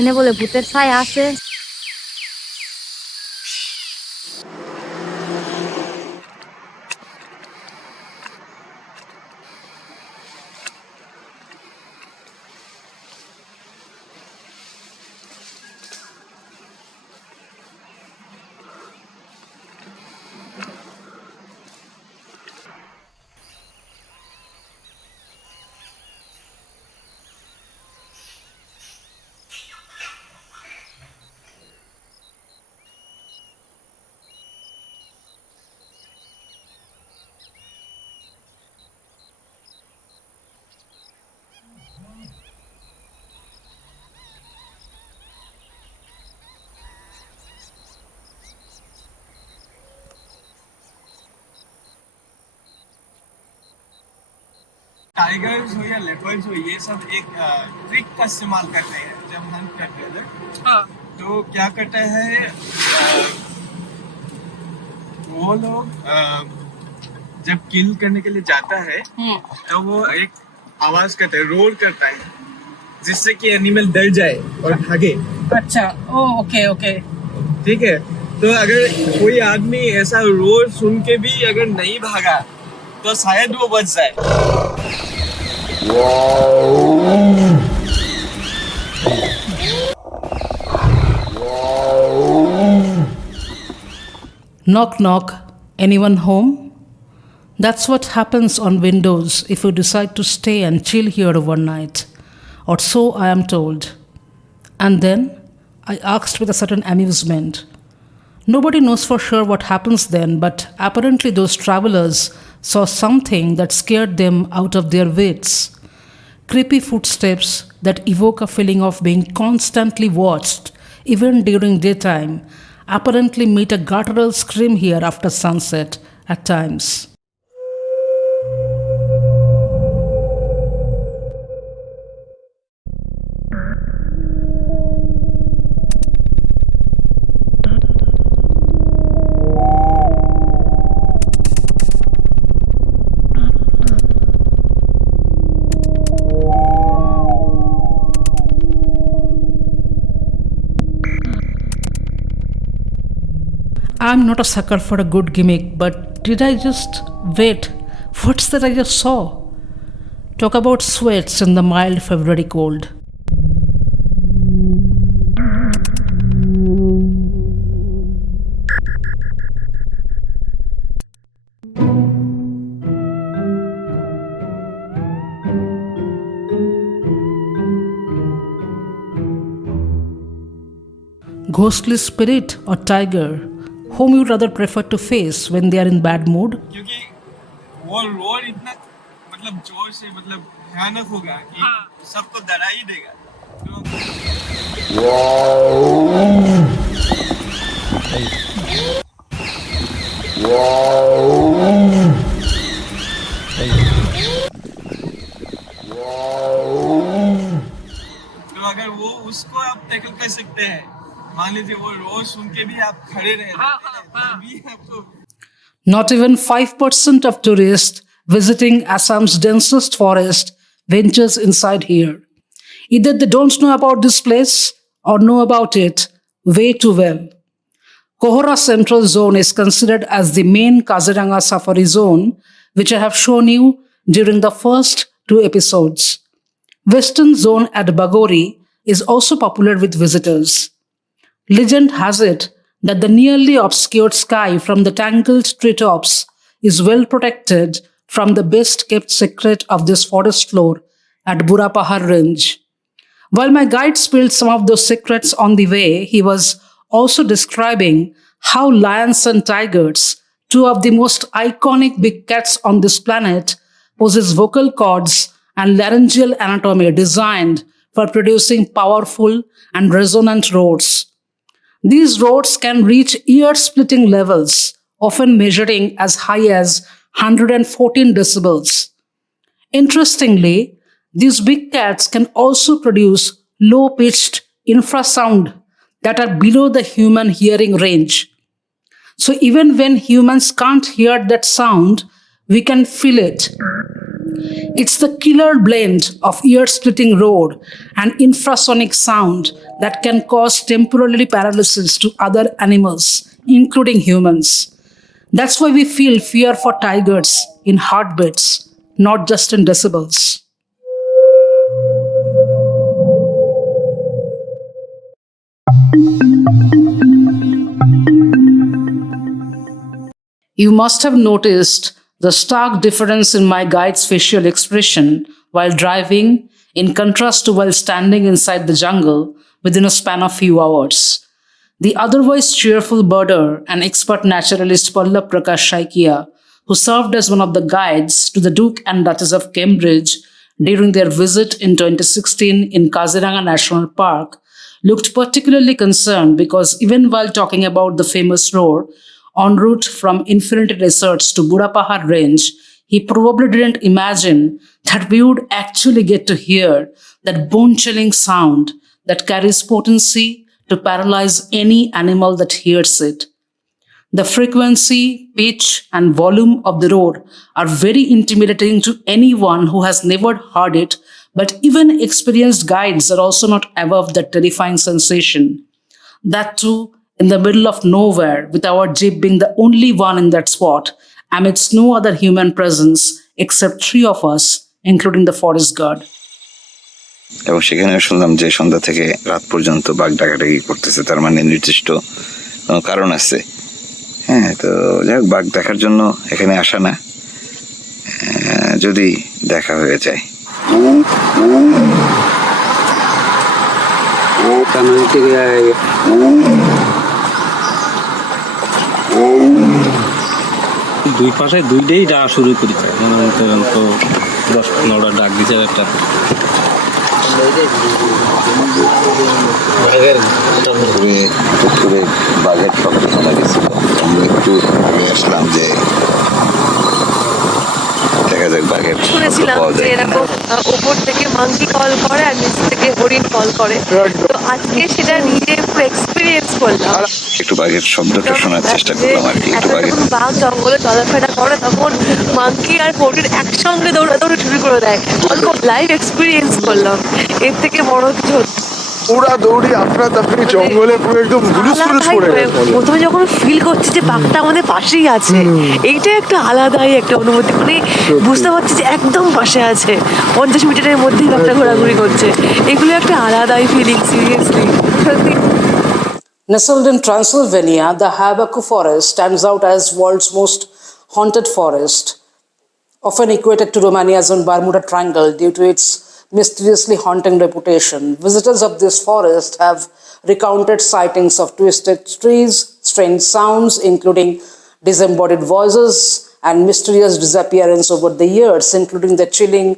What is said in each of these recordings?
এনে বলে ভূতের ছায়া আছে। टाइगर्स हो या लेपर्ड्स हो, ये सब एक ट्रिक का इस्तेमाल करते हैं जब हंट करते हैं। हाँ। तो क्या करते हैं वो लोग जब किल करने के लिए जाता है तो वो एक आवाज करता है, रोर करता है, जिससे कि एनिमल डर जाए और भागे। अच्छा, ओके ओके, ठीक है। तो अगर कोई आदमी ऐसा रोर सुन के भी अगर नहीं भागा तो शायद वो बच जाए। Knock knock, anyone home? That's what happens on windows if you decide to stay and chill here overnight, or so I am told. And then I asked with a certain amusement. Nobody knows for sure what happens then, but apparently those travelers saw something that scared them out of their wits. Creepy footsteps that evoke a feeling of being constantly watched, even during daytime, apparently meet a guttural scream here after sunset at times. I'm not a sucker for a good gimmick, but did I just wait? What's that I just saw? Talk about sweats in the mild February cold. Ghostly spirit or tiger? Whom you'd rather prefer to face when they are in bad mood? क्योंकि वो roar इतना मतलब जोर से मतलब भयानक होगा कि सबको डरा ही देगा। तो अगर वो उसको आप टैकल कर सकते हैं, मान लीजिए वो रोज सुन के भी आप खड़े रहे, भी आपको। Not even 5% of tourists visiting Assam's densest forest ventures inside here. Either they don't know about this place or know about it way too well. Kohora Central Zone is considered as the main Kaziranga Safari Zone, which I have shown you during the first 2 episodes. Western Zone at Bagori is also popular with visitors. Legend has it that the nearly obscured sky from the tangled treetops is well protected from the best kept secret of this forest floor at Burapahar range. While my guide spilled some of those secrets on the way, he was also describing how lions and tigers, 2 of the most iconic big cats on this planet, possess vocal cords and laryngeal anatomy designed for producing powerful and resonant roars. These roars can reach ear-splitting levels, often measuring as high as 114 decibels. Interestingly, these big cats can also produce low-pitched infrasound that are below the human hearing range. So even when humans can't hear that sound, we can feel it. It's the killer blend of ear-splitting roar and infrasonic sound that can cause temporary paralysis to other animals, including humans. That's why we feel fear for tigers in heartbeats, not just in decibels. You must have noticed the stark difference in my guide's facial expression while driving, in contrast to while standing inside the jungle within a span of few hours. The otherwise cheerful birder and expert naturalist Pallab Prakash Shaikia, who served as one of the guides to the Duke and Duchess of Cambridge during their visit in 2016 in Kaziranga National Park, looked particularly concerned because even while talking about the famous roar en route from Infinity Resorts to Burapahar Range, he probably didn't imagine that we would actually get to hear that bone-chilling sound that carries potency to paralyze any animal that hears it. The frequency, pitch, and volume of the roar are very intimidating to anyone who has never heard it, but even experienced guides are also not above that terrifying sensation. That too, in the middle of nowhere, with our jeep being the only one in that spot, amidst no other human presence except three of us, including the forest guard. এবং সেখানে শুনলাম যে সন্ধ্যা থেকে রাত পর্যন্ত বাঘ ডাকাডাকি করতেছে, তার মানে নির্দিষ্ট কোনো কারণ আছে। হ্যাঁ, তো যাই হোক, বাঘ দেখার জন্য এখানে আসা না, যদি দেখা হয়ে যায়। দুই পাশে দুইটাই ডাকা শুরু করেছে, তো 10-15টা ডাক দিচ্ছে একটা। বাঘের ঠকা শোনা গেছিল, আমরা একটু আগে আসলাম যে দেখা যাক বাঘের শুনেছিলাম যে এরকম উপর থেকে মাঙ্কি কল করে আর নিচ থেকে হরিণ কল করে, তো আজকে সেটা নিজে এক্সপিরিয়েন্স করলাম। একটু বাঘের শব্দটা শোনার চেষ্টা করলাম আর কি। একটু বাঘের বাঘ জঙ্গলে চলাফেরা করে তখন মাঙ্কি আর হরিণ একসঙ্গে দৌড়াদৌড়ি শুরু করে দেয়, খুব লাইভ এক্সপিরিয়েন্স করলাম। এর থেকে বড় কিছু পুরা দৌড়ি আপনার তাপড়ি জঙ্গলে পুরো একদম হুলুস হুলুস করে প্রথমে যখন ফিল করছি যে বাঘটা আমাদের পাশেই আছে, এইটা একটা আলাদাই একটা অনুভূতি, মানে বুঝতে পারছি যে একদম পাশে আছে, 50 মিটারের মধ্যেই বাঘটা ঘোরাঘুরি করছে, এগুলো একটা আলাদাই feeling. Seriously Nestled in Transylvania, the Habaku forest stands out as world's most haunted forest, often equated to Romania's own Bermuda Triangle due to its mysteriously haunting reputation. Visitors of this forest have recounted sightings of twisted trees, strange sounds, including disembodied voices, and mysterious disappearance over the years, including the chilling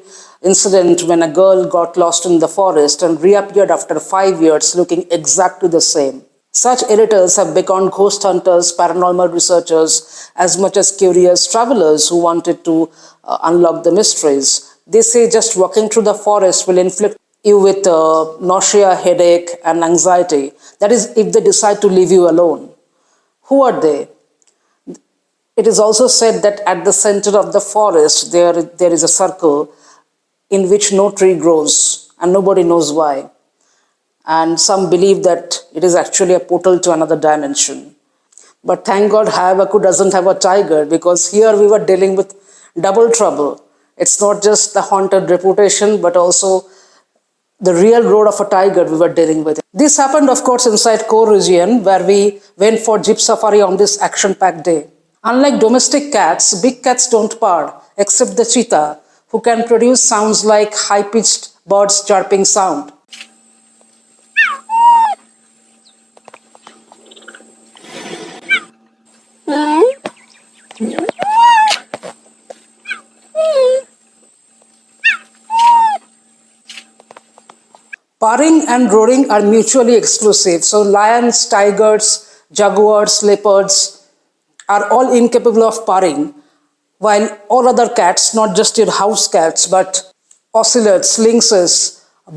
incident when a girl got lost in the forest and reappeared after 5 years looking exactly the same. Such editors have become ghost hunters, paranormal researchers, as much as curious travelers who wanted to unlock the mysteries. They say just walking through the forest will inflict you with nausea, headache, and anxiety. That is, if they decide to leave you alone. Who are they? It is also said that at the center of the forest, there is a circle in which no tree grows, and nobody knows why. And some believe that it is actually a portal to another dimension. But thank God Habaku doesn't have a tiger, because here we were dealing with double trouble. It's not just the haunted reputation, but also the real roar of a tiger we were dealing with. This happened, of course, inside Core region, where we went for jeep safari on this action-packed day. Unlike domestic cats, big cats don't purr, except the cheetah, who can produce sounds like high-pitched birds chirping sound. Purring and roaring are mutually exclusive. So lions, tigers, jaguars, leopards are all incapable of purring, while all other cats, not just your house cats, but ocelots, lynxes,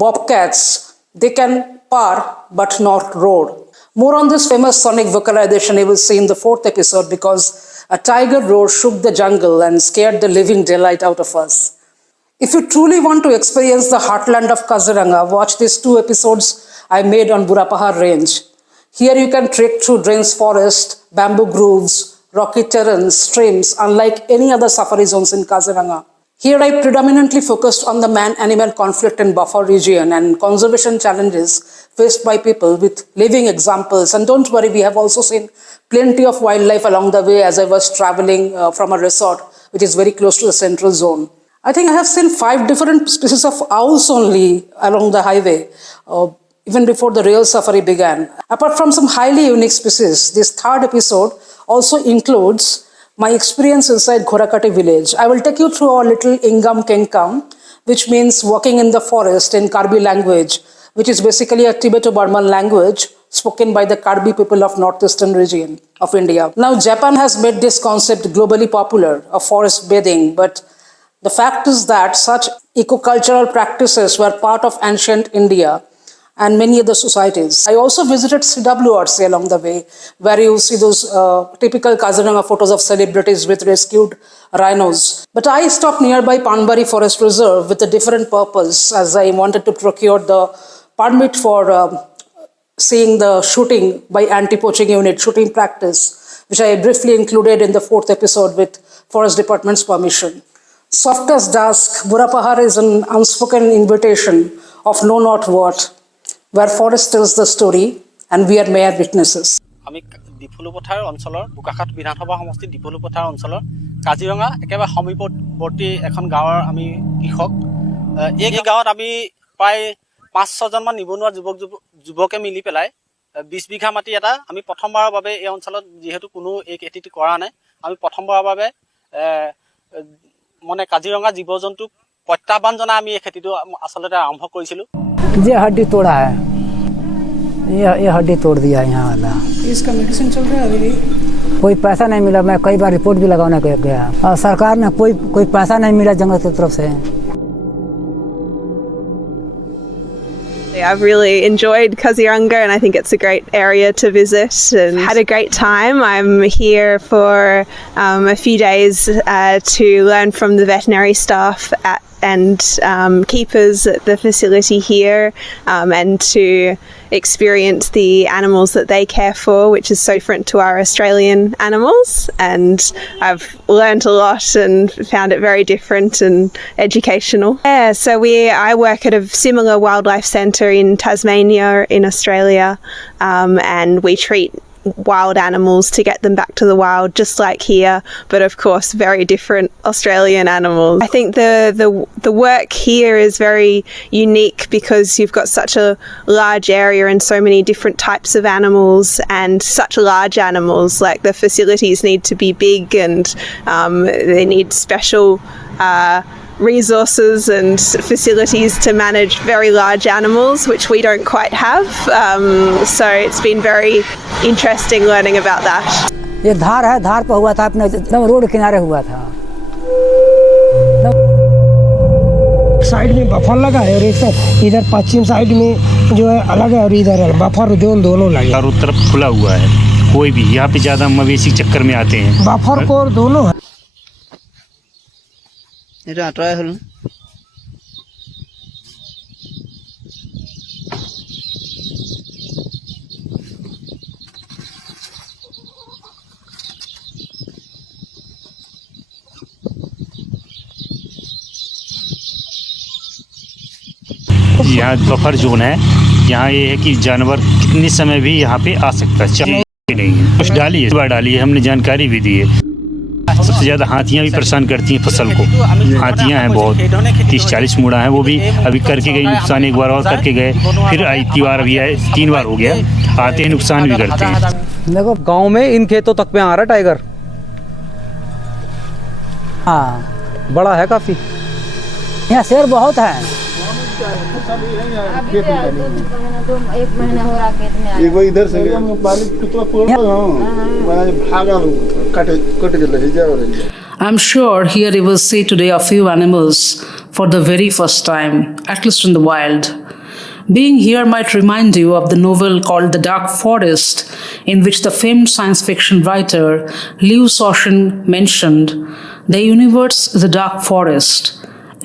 bobcats, they can purr but not roar. More on this famous sonic vocalization you will see in the 4th episode, because a tiger roar shook the jungle and scared the living daylight out of us. If you truly want to experience the heartland of Kaziranga, watch these 2 episodes I made on Burapahar range. Here you can trek through dense forest, bamboo groves, rocky terrains, streams, unlike any other safari zones in Kaziranga. Here I predominantly focused on the man-animal conflict in Buraphar region and conservation challenges faced by people with living examples. And don't worry, we have also seen plenty of wildlife along the way as I was traveling from a resort which is very close to the central zone. I think I have seen 5 different species of owls only along the highway, even before the real safari began. Apart from some highly unique species, this 3rd episode also includes my experience inside Ghorakati village. I will take you through our little Ingam Kenkam, which means walking in the forest in Karbi language, which is basically a Tibeto-Burman language spoken by the Karbi people of northeastern region of India. Now, Japan has made this concept globally popular of forest bathing, but the fact is that such eco-cultural practices were part of ancient India and many other societies. I also visited CWRC along the way, where you see those typical Kaziranga photos of celebrities with rescued rhinos. But I stopped nearby Panbari Forest Reserve with a different purpose, as I wanted to procure the permit for seeing the shooting by anti-poaching unit, shooting practice, which I briefly included in the 4th episode with Forest Department's permission. Soft as dusk, Burapahar is an unspoken invitation of know not what, where forest tells the story and we are mere witnesses. আমি ডিফলুপথাৰ অঞ্চলৰ বোকাখাট বিধানসভা সমষ্টিৰ ডিফলুপথাৰ অঞ্চলৰ কাজিৰঙা একেবাৰে সমীপৱৰ্তী এখন গাঁৱৰ আমি কৃষক। এই গাঁৱত আমি প্ৰায় 5-6জন মান নিবনুৱা যুৱকে মিলি পেলাই 20 বিঘা মাটি এটা আমি প্ৰথমবাৰৰ বাবে এই অঞ্চলত যেহেতু কোনো এই খেতিটো কৰা নাই, আমি প্ৰথমবাৰৰ বাবে মানে কাজিৰঙা জীৱ-জন্তু প্ৰত্যাহ্বান জনাই আমি এই খেতিটো আচলতে আৰম্ভ কৰিছিলোঁ। ये हड्डी तोड़ा है, ये हड्डी तोड़ दिया यहाँ वाला। इसका मेडिसिन चल रहा है अभी? कोई पैसा नहीं मिला, मैं कई बार रिपोर्ट भी लगाने गया और सरकार ने कोई पैसा नहीं मिला जंगल की तरफ से। I've really enjoyed Kaziranga and I think it's a great area to visit and had a great time. I'm here for a few days to learn from the veterinary staff and keepers at the facility here and to experience the animals that they care for, which is so different to our Australian animals, and I've learned a lot and found it very different and educational. Yeah, so I work at a similar wildlife centre in Tasmania in Australia, and we treat wild animals to get them back to the wild, just like here, but of course very different Australian animals. I think the work here is very unique because you've got such a large area and so many different types of animals and such large animals. Like the facilities need to be big and they need special resources and facilities to manage very large animals, which we don't quite have. So it's been very interesting learning about that. ये धार है, धार पर हुआ था अपने एकदम road किनारे हुआ था। साइड में बफर लगा है और एक इधर पश्चिम साइड में जो है अलग है और इधर बफर दोनों लगे। चारों तरफ खुला हुआ है, कोई भी यहाँ पे ज्यादा मवेशी चक्कर में आते हैं। बफर को दोनों है। এটা আঁতৰাই হ'ল। यहाँ बफर जोन है, यहाँ ये है कि जानवर कितने समय भी यहाँ पे आ सकता है, चाहिए नहीं है। कुछ डाली है, हमने जानकारी भी दी है। सबसे ज़्यादा हाथियाँ भी परेशान करती हैं फसल को। हाथियाँ हैं बहुत, 30-40 मुड़ा हैं, वो भी अभी करके गई नुकसान, एक बार और करके गए, फिर आई तीवार अभी आए, 3 बार हो गया, आते हैं नुकसान भी करते हैं। देखो गांव में इन खेतों तक में आ रहा टाइगर। हाँ, बड़ा है काफी। यहाँ शेर बहुत है। एक बार इधर से I'm sure here you will see today a few animals for the very first time, at least in the wild. Being here might remind you of the novel called The Dark Forest, in which the famed science fiction writer Liu Cixin mentioned, "The universe is a dark forest,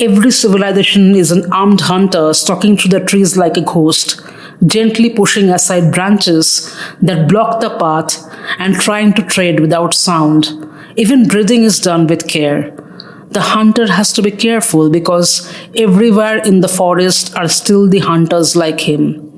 Every civilization is an armed hunter stalking through the trees like a ghost, gently pushing aside branches that block the path and trying to tread without sound. Even breathing is done with care. The hunter has to be careful because everywhere in the forest are still the hunters like him.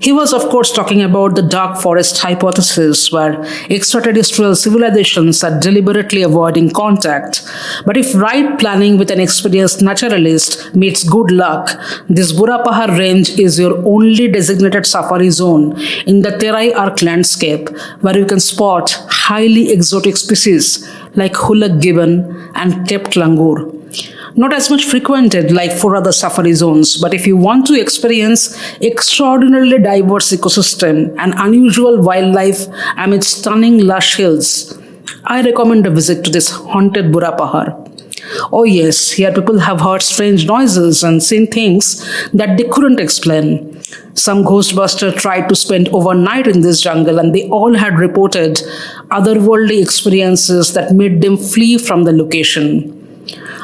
He was, of course, talking about the dark forest hypothesis, where extraterrestrial civilizations are deliberately avoiding contact. But if right planning with an experienced naturalist meets good luck, this Burapahar range is your only designated safari zone in the Terai Arc landscape, where you can spot highly exotic species like Hoolock Gibbon and Cape Langur. Not as much frequented like 4 other safari zones, but if you want to experience extraordinarily diverse ecosystem and unusual wildlife amid stunning lush hills, I recommend a visit to this haunted Burapahar. Oh yes, here people have heard strange noises and seen things that they couldn't explain. Some ghostbusters tried to spend overnight in this jungle and they all had reported otherworldly experiences that made them flee from the location.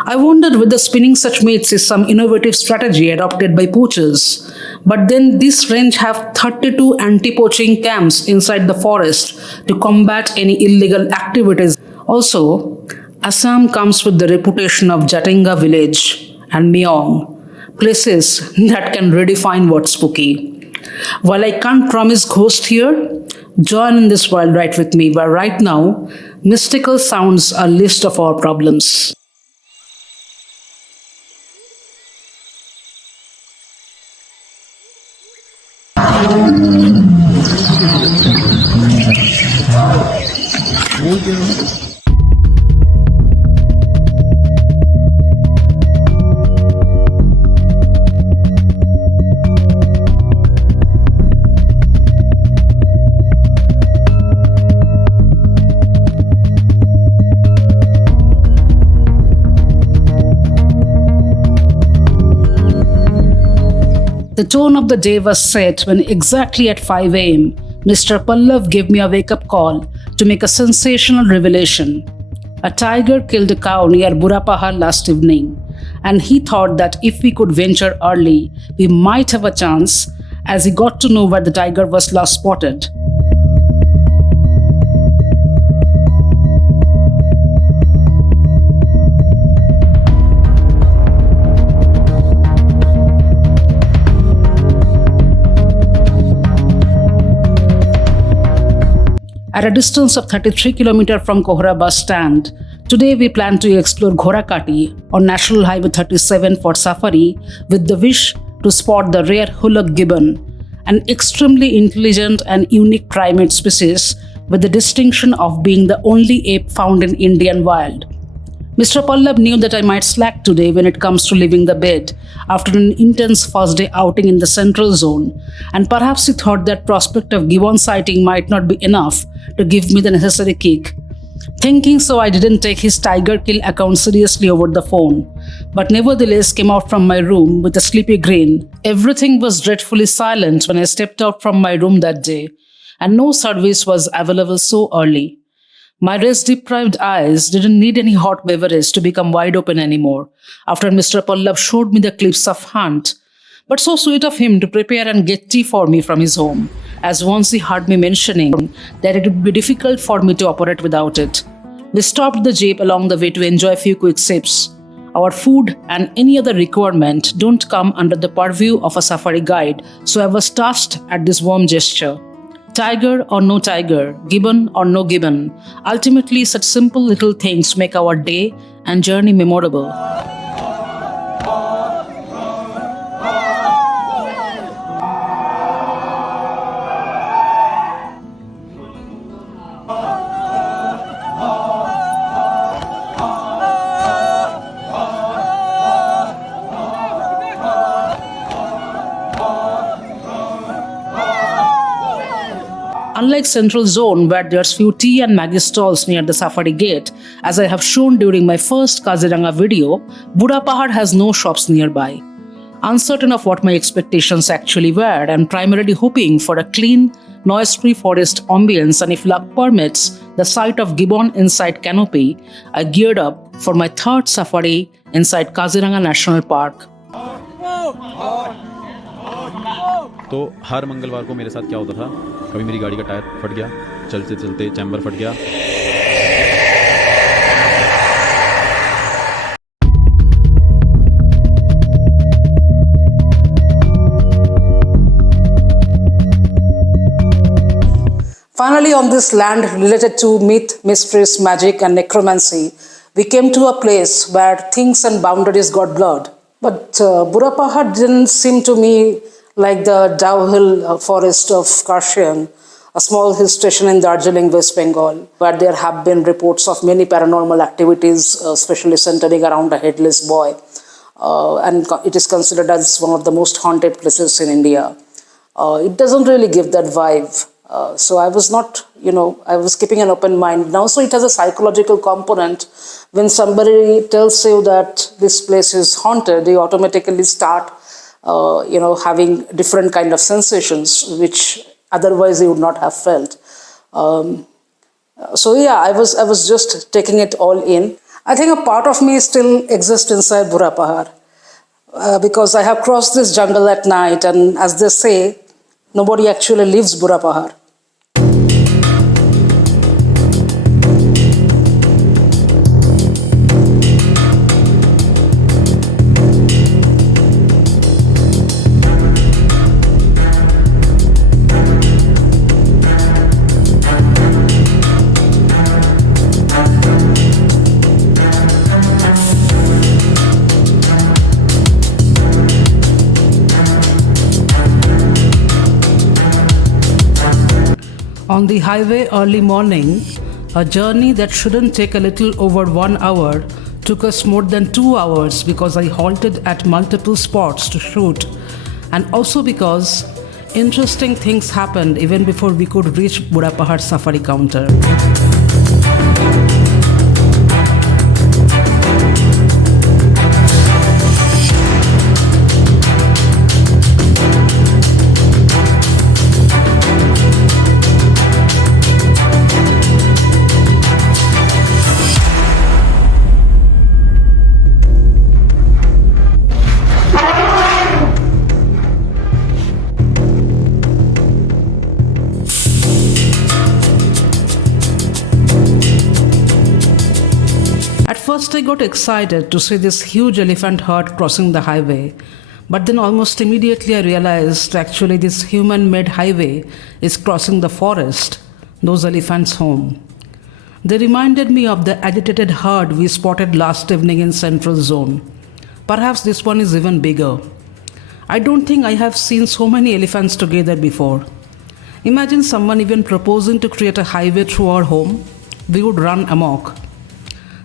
I wondered whether spinning such myths is some innovative strategy adopted by poachers. But then this range have 32 anti-poaching camps inside the forest to combat any illegal activities. Also, Assam comes with the reputation of Jatinga village and Meong, places that can redefine what's spooky. While I can't promise ghosts here, join in this wild ride with me where right now, mystical sounds are least of our problems. The tone of the day was set when exactly at 5 a.m., Mr. Pallav gave me a wake-up call to make a sensational revelation. A tiger killed a cow near Burapahar last evening, and he thought that if we could venture early, we might have a chance, as he got to know where the tiger was last spotted. At a distance of 33 km from Kohra bus stand, today we plan to explore Ghorakati on National Highway 37 for safari with the wish to spot the rare Hoolock Gibbon, an extremely intelligent and unique primate species with the distinction of being the only ape found in Indian wild. Mr. Pallav knew that I might slack today when it comes to leaving the bed after an intense first day outing in the central zone, and perhaps he thought that prospect of Gibbon sighting might not be enough to give me the necessary kick. Thinking so, I didn't take his tiger kill account seriously over the phone, but nevertheless came out from my room with a sleepy grin. Everything was dreadfully silent when I stepped out from my room that day, and no service was available so early. My rest-deprived eyes didn't need any hot beverage to become wide open anymore after Mr. Pallav showed me the clips of hunt. But so sweet of him to prepare and get tea for me from his home, as once he heard me mentioning that it would be difficult for me to operate without it. We stopped the jeep along the way to enjoy a few quick sips. Our food and any other requirement don't come under the purview of a safari guide, so I was touched at this warm gesture. Tiger or no tiger, gibbon or no gibbon, ultimately such simple little things make our day and journey memorable. Unlike Central Zone, where there's few tea and Maggi stalls near the safari gate, as I have shown during my first Kaziranga video, Burapahar has no shops nearby. Uncertain of what my expectations actually were, and primarily hoping for a clean, noise-free forest ambience and if luck permits, the sight of gibbon inside canopy, I geared up for my third safari inside Kaziranga National Park. तो हर मंगलवार को मेरे साथ क्या होता था, कभी मेरी गाड़ी का टायर फट गया, चलते चलते चैम्बर फट गया. Finally, on this land related to myth, mysteries, magic and necromancy, we came to a place where things and boundaries got blurred. But Burapahar didn't seem to me like the downhill forest of Karshian, a small hill station in Darjeeling, West Bengal, where there have been reports of many paranormal activities, especially centering around a headless boy. And it is considered as one of the most haunted places in India. It doesn't really give that vibe. So I was not, I was keeping an open mind. And also it has a psychological component. When somebody tells you that this place is haunted, you automatically start, having different kind of sensations, which otherwise you would not have felt. So yeah, I was just taking it all in. I think a part of me still exists inside Burapahar because I have crossed this jungle at night, and as they say, nobody actually leaves Burapahar. On the highway early morning, a journey that shouldn't take a little over 1 hour took us more than 2 hours because I halted at multiple spots to shoot, and also because interesting things happened even before we could reach Burapahar Safari Counter. First, I got excited to see this huge elephant herd crossing the highway, but then almost immediately I realized actually this human-made highway is crossing the forest, those elephants' home. They reminded me of the agitated herd we spotted last evening in Central Zone. Perhaps this one is even bigger. I don't think I have seen so many elephants together before. Imagine someone even proposing to create a highway through our home. We would run amok.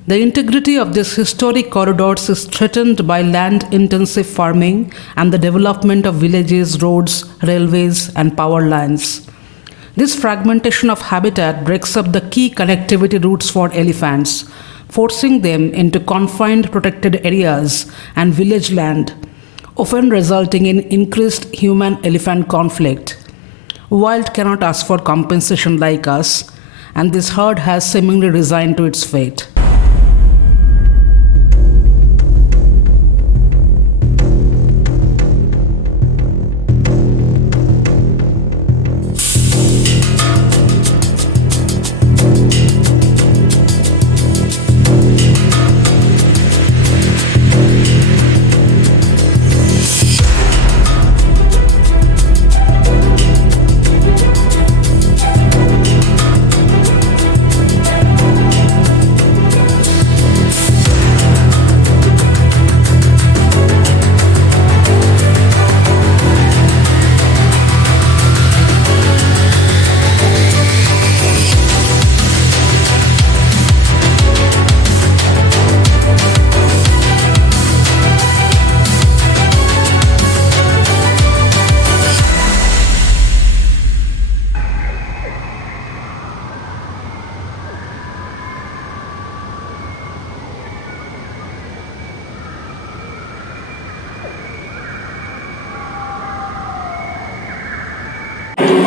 The integrity of these historic corridors is threatened by land-intensive farming and the development of villages, roads, railways, and power lines. This fragmentation of habitat breaks up the key connectivity routes for elephants, forcing them into confined protected areas and village land, often resulting in increased human-elephant conflict. Wild cannot ask for compensation like us, and this herd has seemingly resigned to its fate.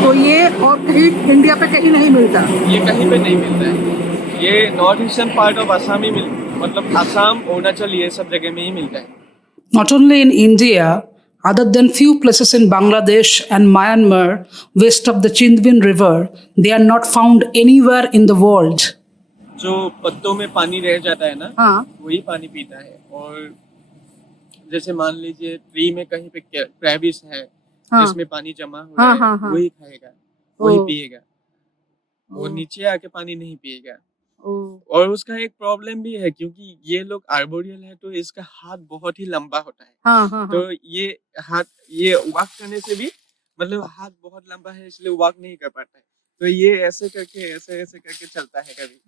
तो ये और कहीं India पे कहीं नहीं मिलता, ये कहीं पे नहीं मिलता है। ये north eastern part of Assam ही मतलब असम, अरुणाचल ये सब जगह में ही मिलता है. Not only in India, other than few places in Bangladesh and Myanmar, west of the Chindwin River, they are not found anywhere in the world. जो पत्तों में पानी रह जाता है ना, हाँ. वही पानी पीता है. और जैसे मान लीजिए ट्री में कहीं पे क्रैबिस है, हाँ. जिसमें पानी जमा हो रहा है, वही खाएगा, वही पिएगा. वो नीचे आके पानी नहीं पिएगा. और उसका एक प्रॉब्लम भी है, क्योंकि ये लोग आर्बोरियल है, तो इसका हाथ बहुत ही लंबा होता है. तो ये वॉक करने से भी, मतलब हाथ बहुत लंबा है इसलिए वॉक नहीं कर पाता है. तो ये ऐसे करके चलता है कभी.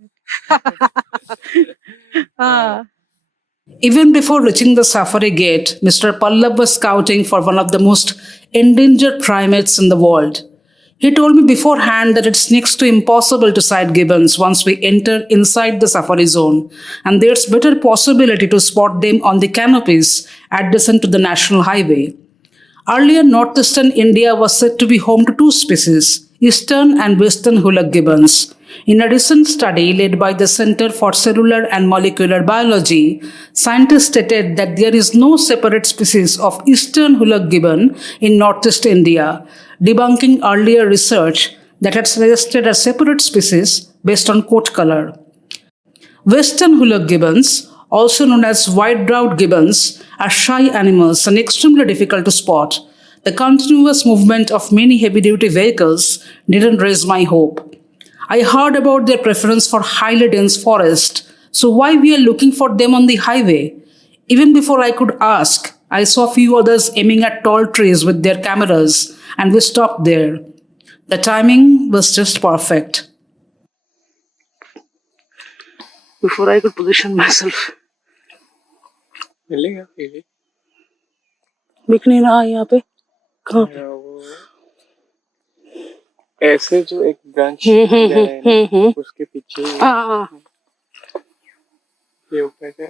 Even before reaching the safari gate, Mr. Pallav was scouting for one of the most endangered primates in the world. He told me beforehand that it's next to impossible to sight gibbons once we enter inside the safari zone, and there's better possibility to spot them on the canopies adjacent to the national highway. Earlier, northeastern India was said to be home to two species, eastern and western Hoolock Gibbons. In a recent study led by the Center for Cellular and Molecular Biology, scientists stated that there is no separate species of eastern Hoolock Gibbon in northeast India, debunking earlier research that had suggested a separate species based on coat color. Western Hoolock Gibbons, also known as white-browed gibbons, are shy animals and extremely difficult to spot. The continuous movement of many heavy-duty vehicles didn't raise my hope. I heard about their preference for highly dense forest, so why we are looking for them on the highway? Even before I could ask, I saw few others aiming at tall trees with their cameras, and we stopped there. The timing was just perfect. Before I could position myself. मिलेगा फिर दिख नहीं रहा यहाँ पे. कहाँ पे? ऐसे जो एक ब्रांच है उसके पीछे ये ऊपर है.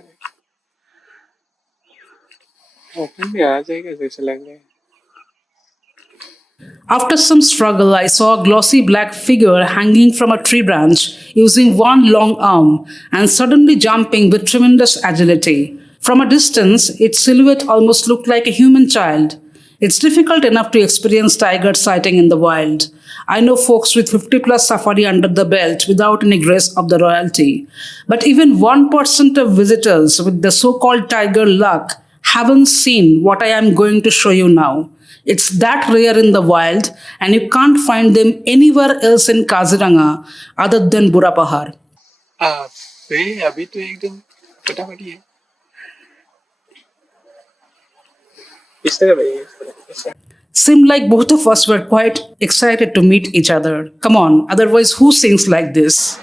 ओपन में आ जाएगा जैसे लग रहा है. After some struggle, I saw a glossy black figure hanging from a tree branch using one long arm and suddenly jumping with tremendous agility. From a distance, its silhouette almost looked like a human child. It's difficult enough to experience tiger sighting in the wild. I know folks with 50+ safari under the belt without any grace of the royalty. But even 1% of visitors with the so-called tiger luck haven't seen what I am going to show you now. It's that rare in the wild, and you can't find them anywhere else in Kaziranga other than Burapahar. अभी तो एकदम फटाफट ही है. इस तरह भाई. Seemed like both of us were quite excited to meet each other. Come on, otherwise who sings like this?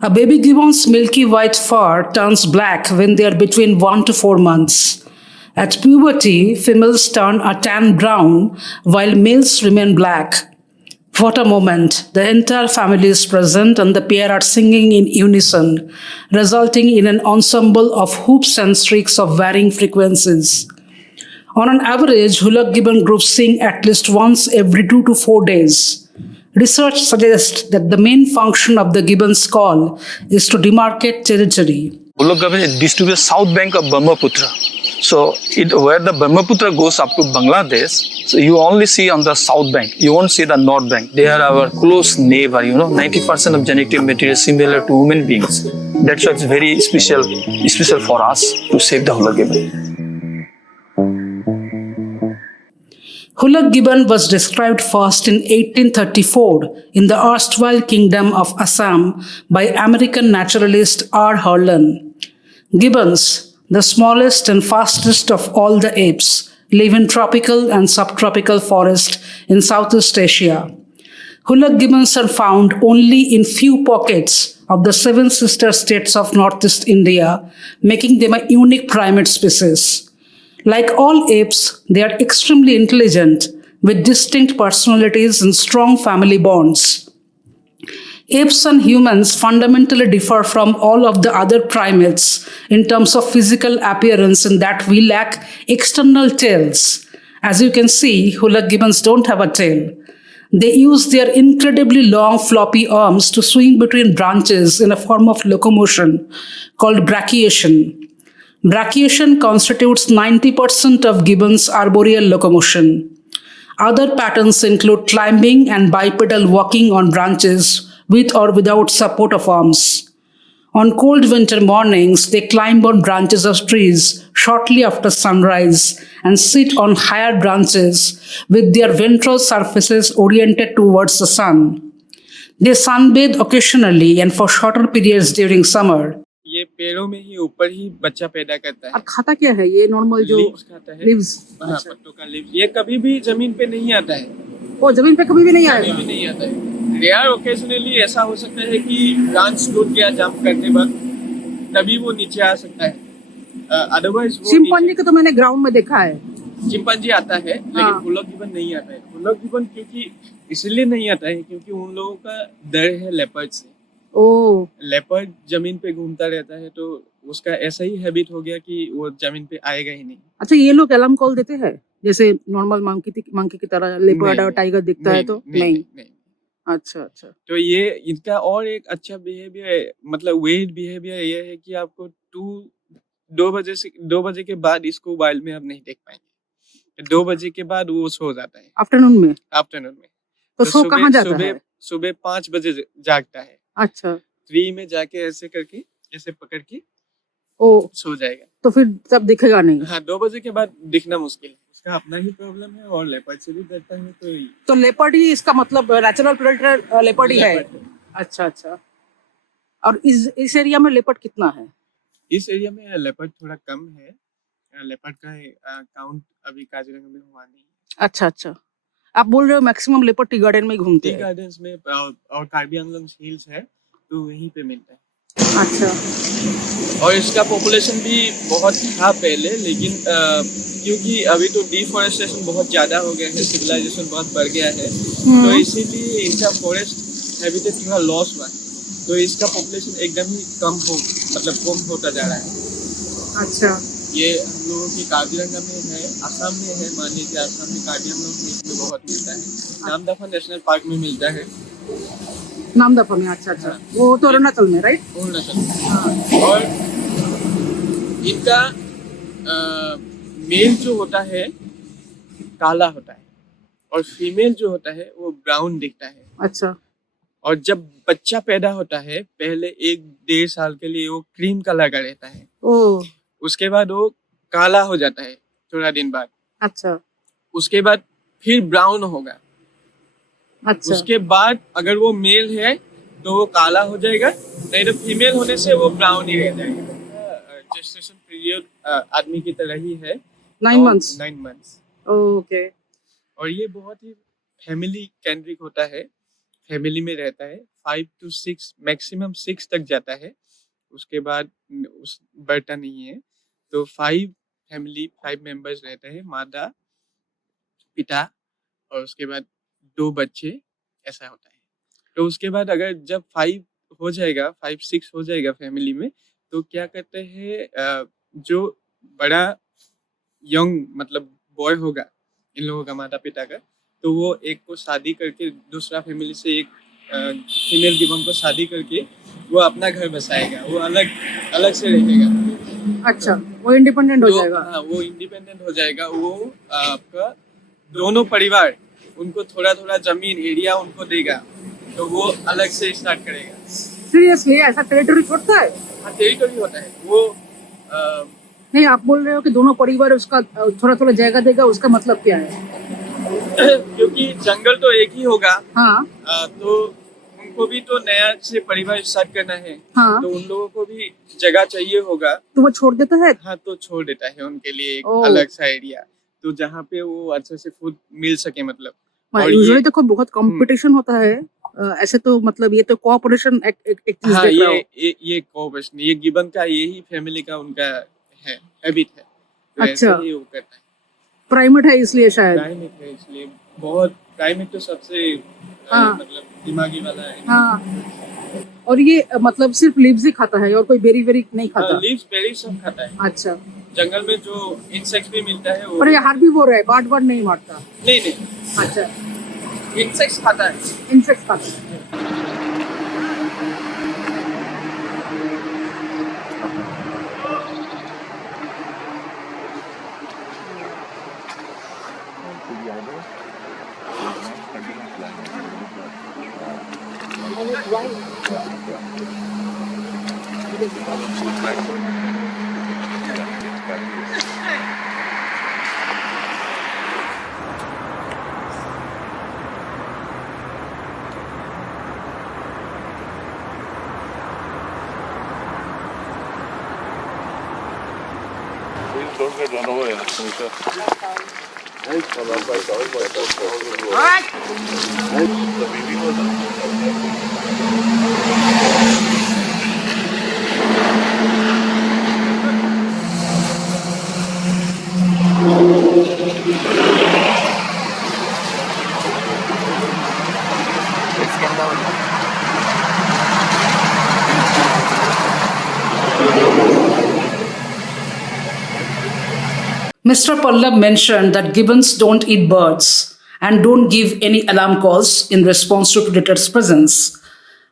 A baby gibbon's milky white fur turns black when they are between 1 to 4 months. At puberty, females turn a tan brown while males remain black. What a moment! The entire family is present and the pair are singing in unison, resulting in an ensemble of whoops and shrieks of varying frequencies. On an average, Hoolock Gibbon groups sing at least once every 2 to 4 days. Research suggests that the main function of the gibbon's call is to demarcate territory. Hoolock Gibbon is distributed south bank of Brahmaputra. So where the Brahmaputra goes up to Bangladesh, so you only see on the south bank. You won't see the north bank. They are our close neighbor, 90% of genetic material is similar to human beings. That's why it's very special for us to save the Hoolock Gibbon. Hoolock Gibbon was described first in 1834 in the erstwhile kingdom of Assam by American naturalist R. Harlan. Gibbons, the smallest and fastest of all the apes, live in tropical and subtropical forests in Southeast Asia. Hoolock gibbons are found only in few pockets of the 7 sister states of Northeast India, making them a unique primate species. Like all apes, they are extremely intelligent, with distinct personalities and strong family bonds. Apes and humans fundamentally differ from all of the other primates in terms of physical appearance in that we lack external tails. As you can see, Hoolock gibbons don't have a tail. They use their incredibly long floppy arms to swing between branches in a form of locomotion called brachiation. Brachiation constitutes 90% of gibbons' arboreal locomotion. Other patterns include climbing and bipedal walking on branches with or without support of arms. On cold winter mornings, they climb on branches of trees shortly after sunrise and sit on higher branches with their ventral surfaces oriented towards the sun. They sunbathe occasionally and for shorter periods during summer. ये पेड़ों में ही ऊपर ही बच्चा पैदा करता है। और खाता क्या है ये नॉर्मल जो लीव्स खाता है? लीव्स, हाँ, पत्तों का लीव्स। ये कभी भी जमीन पे नहीं आता है। वो जमीन पे कभी भी नहीं आएगा? कभी भी नहीं आता है। रेयर ओकेजनली ऐसा हो सकता है कि ब्रांच टूट गया जंप करते वक्त, तभी वो नीचे आ सकता है। अदरवाइज वो चिंपांजी को तो मैंने ग्राउंड में देखा है। चिंपांजी आता है, लेकिन होलोक गिबन नहीं आता है। होलोक गिबन क्योंकि इसलिए नहीं आता है क्योंकि उन लोगों का डर है लेपर्ड से। लेपर्ड जमीन पे घूमता रहता है, तो उसका ऐसा ही हैबिट हो गया कि वो जमीन पे आएगा ही नहीं। अच्छा, ये लोग अलार्म कॉल देते हैं जैसे नॉर्मल मंकी की तरह लेपर्ड और टाइगर दिखता है तो नहीं। अच्छा। तो ये इनका और एक अच्छा बिहेवियर, मतलब वेट बिहेवियर ये है कि आपको 2 बजे के बाद इसको वाइल्ड में आप नहीं देख पाएंगे। 2 बजे के बाद वो सो जाता है। आफ्टरनून में तो सो कहाँ जाता है? सुबह 5 बजे जागता है। अच्छा। ट्री में जाके ऐसे करके, ऐसे पकड़ के सो जाएगा। तो फिर तब दिखेगा नहीं? हाँ, 2 बजे के बाद दिखना मुश्किल है। उसका अपना ही प्रॉब्लम है और लेपर्ड से भी डरता है। तो लेपर्ड ही इसका मतलब नेचुरल प्रेडेटर लेपर्ड ही है। अच्छा। और इस एरिया में लेपर्ड कितना है? इस एरिया में लेपर्ड थोड़ा कम है। लेपर्ड का काउंट अभी काजीरंगा में हुआ नहीं। अच्छा। आप बोल रहे हो मैक्सिमम लेपर्ड टी गार्डन में घूमते हैं? टी गार्डन्स में और कार्बी आंगलोंग हिल्स है, तो वहीं पे मिलता है। अच्छा। और इसका पॉपुलेशन भी बहुत था पहले, लेकिन क्योंकि अभी तो डिफॉरेस्टेशन बहुत ज्यादा हो गया है, सिविलाइजेशन बहुत बढ़ गया है, तो इसीलिए इनका फॉरेस्ट हैबिटेट थोड़ा लॉस हुआ है। तो इसका पॉपुलेशन एकदम ही कम होता जा रहा है। अच्छा। ये हम लोगों की काजीरंगा में है, असम में है। मान लीजिए असम में कार्बी आंगलोंग हिल्स में बहुत मिलता है। नामदफा नेशनल पार्क में मिलता है। नामदफा में? अच्छा। वो तो अरुणाचल में, राइट? अरुणाचल में। और इनका मेल जो होता है काला होता है और फीमेल जो होता है वो ब्राउन दिखता है। अच्छा। और जब बच्चा पैदा होता है, पहले 1-1.5 साल के लिए वो क्रीम कलर का रहता है। उसके बाद वो काला हो जाता है थोड़ा दिन बाद। अच्छा। उसके बाद फिर ब्राउन होगा। अच्छा। उसके बाद अगर वो मेल है तो वो काला हो जाएगा, नहीं तो फीमेल होने से वो ब्राउन ही रह जाएगा। जेस्टेशन पीरियड आदमी की तरह ही है, 9 मंथ्स। ओके। और ये बहुत ही फैमिली केंद्रिक होता है। फैमिली में रहता है, 5 to 6 मैक्सिमम 6 तक जाता है, उसके बाद उस बढ़ता नहीं है। तो 5 मेंबर्स रहते हैं, माता, पिता और उसके बाद 2 बच्चे, ऐसा होता है। तो उसके बाद अगर जब 5 हो जाएगा, 5-6 हो जाएगा फैमिली में, तो क्या करते हैं, जो बड़ा यंग मतलब बॉय होगा इन लोगों का, माता पिता का, तो वो एक को शादी करके दूसरा फैमिली से एक फीमेल गिबन को शादी करके वो अपना घर बसाएगा, वो अलग अलग से रहेगा। अच्छा, वो इंडिपेंडेंट हो जाएगा। हाँ, वो इंडिपेंडेंट हो जाएगा। वो आपका दोनों परिवार उनको थोड़ा थोड़ा जमीन एरिया उनको देगा, तो वो अलग से स्टार्ट करेगा। सीरियसली ऐसा टेरिटरी छोड़ता है? हाँ, टेरिटरी होता है वो। नहीं, आप बोल रहे हो कि दोनों परिवार उसका थोड़ा थोड़ा जगह देगा, उसका मतलब क्या है? क्योंकि जंगल तो एक ही होगा। हाँ। तो उनको भी तो नया से परिवार स्टार्ट करना है। हाँ। तो उन लोगों को भी जगह चाहिए होगा, तो वो छोड़ देता है? हाँ, तो छोड़ देता है उनके लिए एक अलग सा एरिया, तो जहाँ पे वो अच्छे से फूड मिल सके मतलब। और यूजुअली देखो बहुत कंपटीशन होता है, ऐसे तो मतलब ये तो कोऑपरेशन एक चीज हाँ, देख रहा हूँ। ये कोऑपरेशन, ये गिबन का यही फैमिली का उनका है, हैबिट है। तो अच्छा। ऐसे ही वो करता है। प्राइमेट है इसलिए शायद। प्राइमेट है इसलिए, बहुत प्राइमेट तो सबसे हाँ। मतलब दिमागी वाला है। हाँ। और ये मतलब सिर्फ लीव्स ही खाता है और कोई बेरी वेरी नहीं खाता? लीव्स बेरी सब खाता है। अच्छा। जंगल में जो इंसेक्ट्स भी मिलता है वो। पर ये हार्बीवोर है, बार्ड नहीं मारता? नहीं। अच्छा, इंसेक्ट्स खाता है। इंसेक्ट्स खाता है। Mr. Pallab mentioned that gibbons don't eat birds and don't give any alarm calls in response to predators' presence.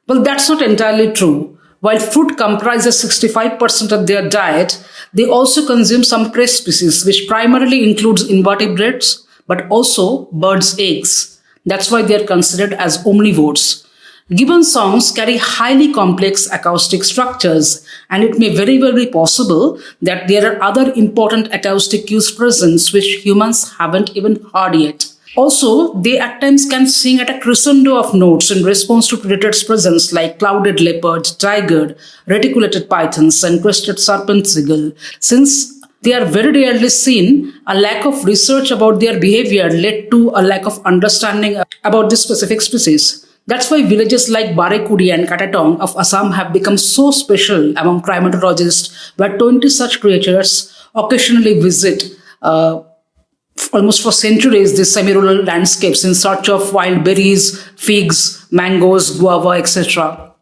Well, that's not entirely true. While fruit comprises 65% of their diet, they also consume some prey species, which primarily includes invertebrates, but also birds' eggs. That's why they are considered as omnivores. Gibbon songs carry highly complex acoustic structures, and it may very well be possible that there are other important acoustic cues present which humans haven't even heard yet. Also, they at times can sing at a crescendo of notes in response to predators' presence like clouded leopard, tiger, reticulated pythons, and crested serpent seagull. Since they are very rarely seen, a lack of research about their behavior led to a lack of understanding about this specific species. That's why villages like Barekudi and Katatong of Assam have become so special among primatologists, where 20 such creatures occasionally visit almost for centuries these semi-rural landscapes in search of wild berries, figs, mangoes, guava, etc.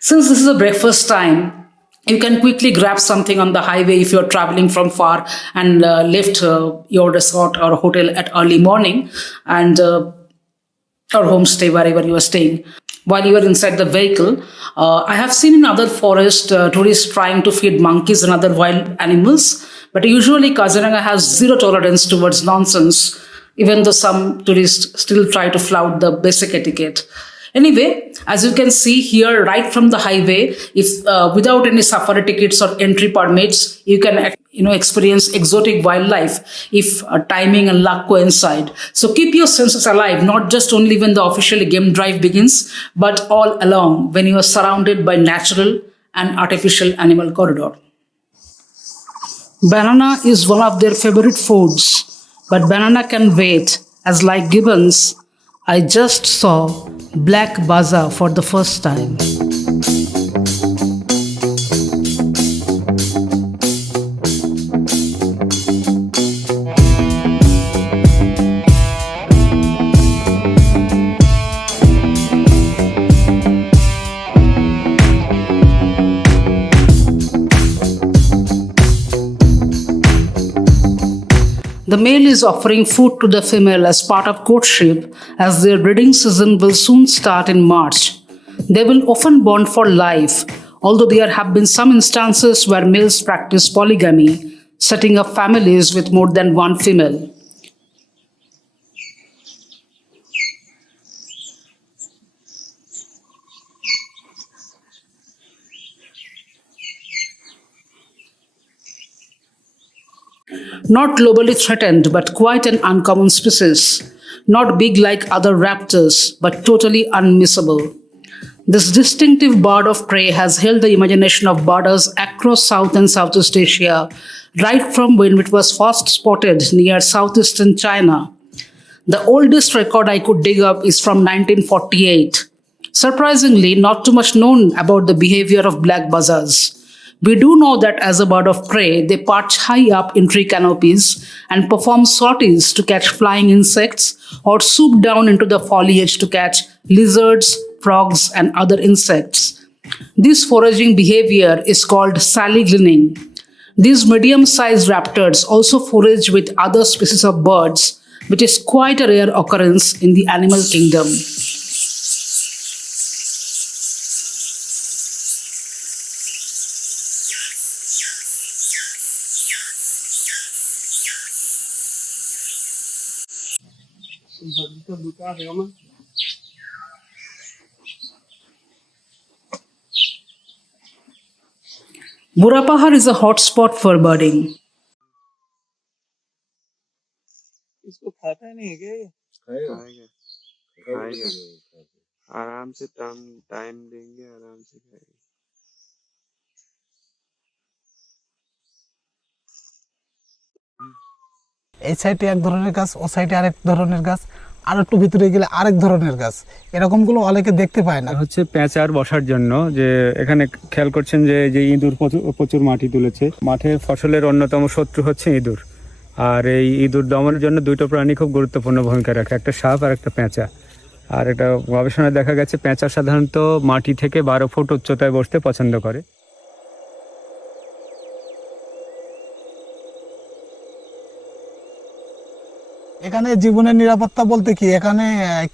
Since this is a breakfast time, you can quickly grab something on the highway if you're traveling from far and left your resort or hotel at early morning and or homestay, wherever you are staying. While you are inside the vehicle, I have seen in other forests tourists trying to feed monkeys and other wild animals, but usually Kaziranga has zero tolerance towards nonsense, even though some tourists still try to flout the basic etiquette. Anyway, as you can see here, right from the highway, if without any safari tickets or entry permits, you can experience exotic wildlife if timing and luck coincide. So keep your senses alive, not just only when the official game drive begins, but all along when you are surrounded by natural and artificial animal corridor. Banana is one of their favorite foods, but banana can wait, as like gibbons, I just saw Black Baza for the first time. The male is offering food to the female as part of courtship, as their breeding season will soon start in March. They will often bond for life, although there have been some instances where males practice polygamy, setting up families with more than one female. Not globally threatened, but quite an uncommon species. Not big like other raptors, but totally unmissable. This distinctive bird of prey has held the imagination of birders across South and Southeast Asia, right from when it was first spotted near southeastern China. The oldest record I could dig up is from 1948. Surprisingly, not too much known about the behavior of black bazas. We do know that as a bird of prey, they perch high up in tree canopies and perform sorties to catch flying insects or swoop down into the foliage to catch lizards, frogs, and other insects. This foraging behavior is called sally-gleaning. These medium-sized raptors also forage with other species of birds, which is quite a rare occurrence in the animal kingdom. Burapahar is a hotspot for birding. इसको खाता नहीं है क्या ये? खाएगा आराम से time देंगे आराम से खाएगा এই সাইডে এক ধরনের গাছ ও সাইডে আরেক ধরনের গাছ আর একটু ভিতরে গেলে আরেক ধরনের গাছ এরকমগুলো অনেকে দেখতে পায় না হচ্ছে পেঁচার বসার জন্য যে এখানে খেয়াল করছেন যে ইঁদুর প্রচুর মাটি তুলেছে মাঠের ফসলের অন্যতম শত্রু হচ্ছে ইঁদুর আর এই ইঁদুর দমনের জন্য দুটো প্রাণী খুব গুরুত্বপূর্ণ ভূমিকা রাখে একটা সাপ আর একটা পেঁচা আর এটা গবেষণায় দেখা গেছে পেঁচা সাধারণত মাটি থেকে 12 ফুট উচ্চতায় বসতে পছন্দ করে এখানে জীবনের নিরাপত্তা বলতে কি এখানে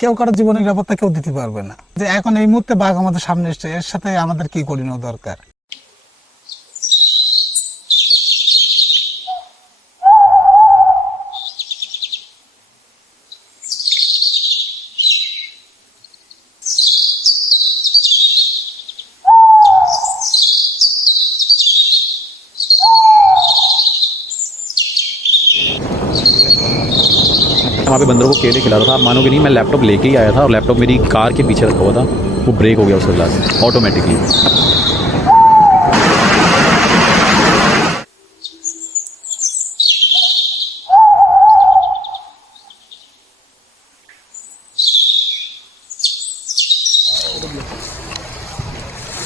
কেউ কারো জীবনের নিরাপত্তা কেউ দিতে পারবে না যে এখন এই মুহূর্তে বাঘ আমাদের সামনে এসেছে এর সাথে আমাদের কি করিনো দরকার वहाँ पे बंदरों को केले खिला रहा था आप मानोगे नहीं मैं लैपटॉप लेके ही आया था और लैपटॉप मेरी कार के पीछे रखा हुआ था वो ब्रेक हो गया उसके बाद ऑटोमेटिकली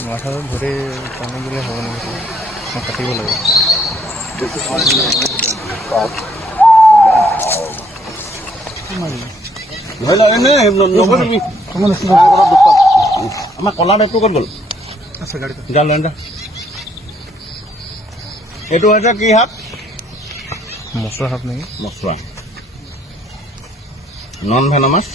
মাথা ধরে পানি দিলে হবে না কাটিব লাগে আমার কলা বেগটো ক'ত গ'ল যা লৈ যা এইটো হৈছে কি শাক মচুৰা শাক নেকি মচুৰা নন ভেনামাছ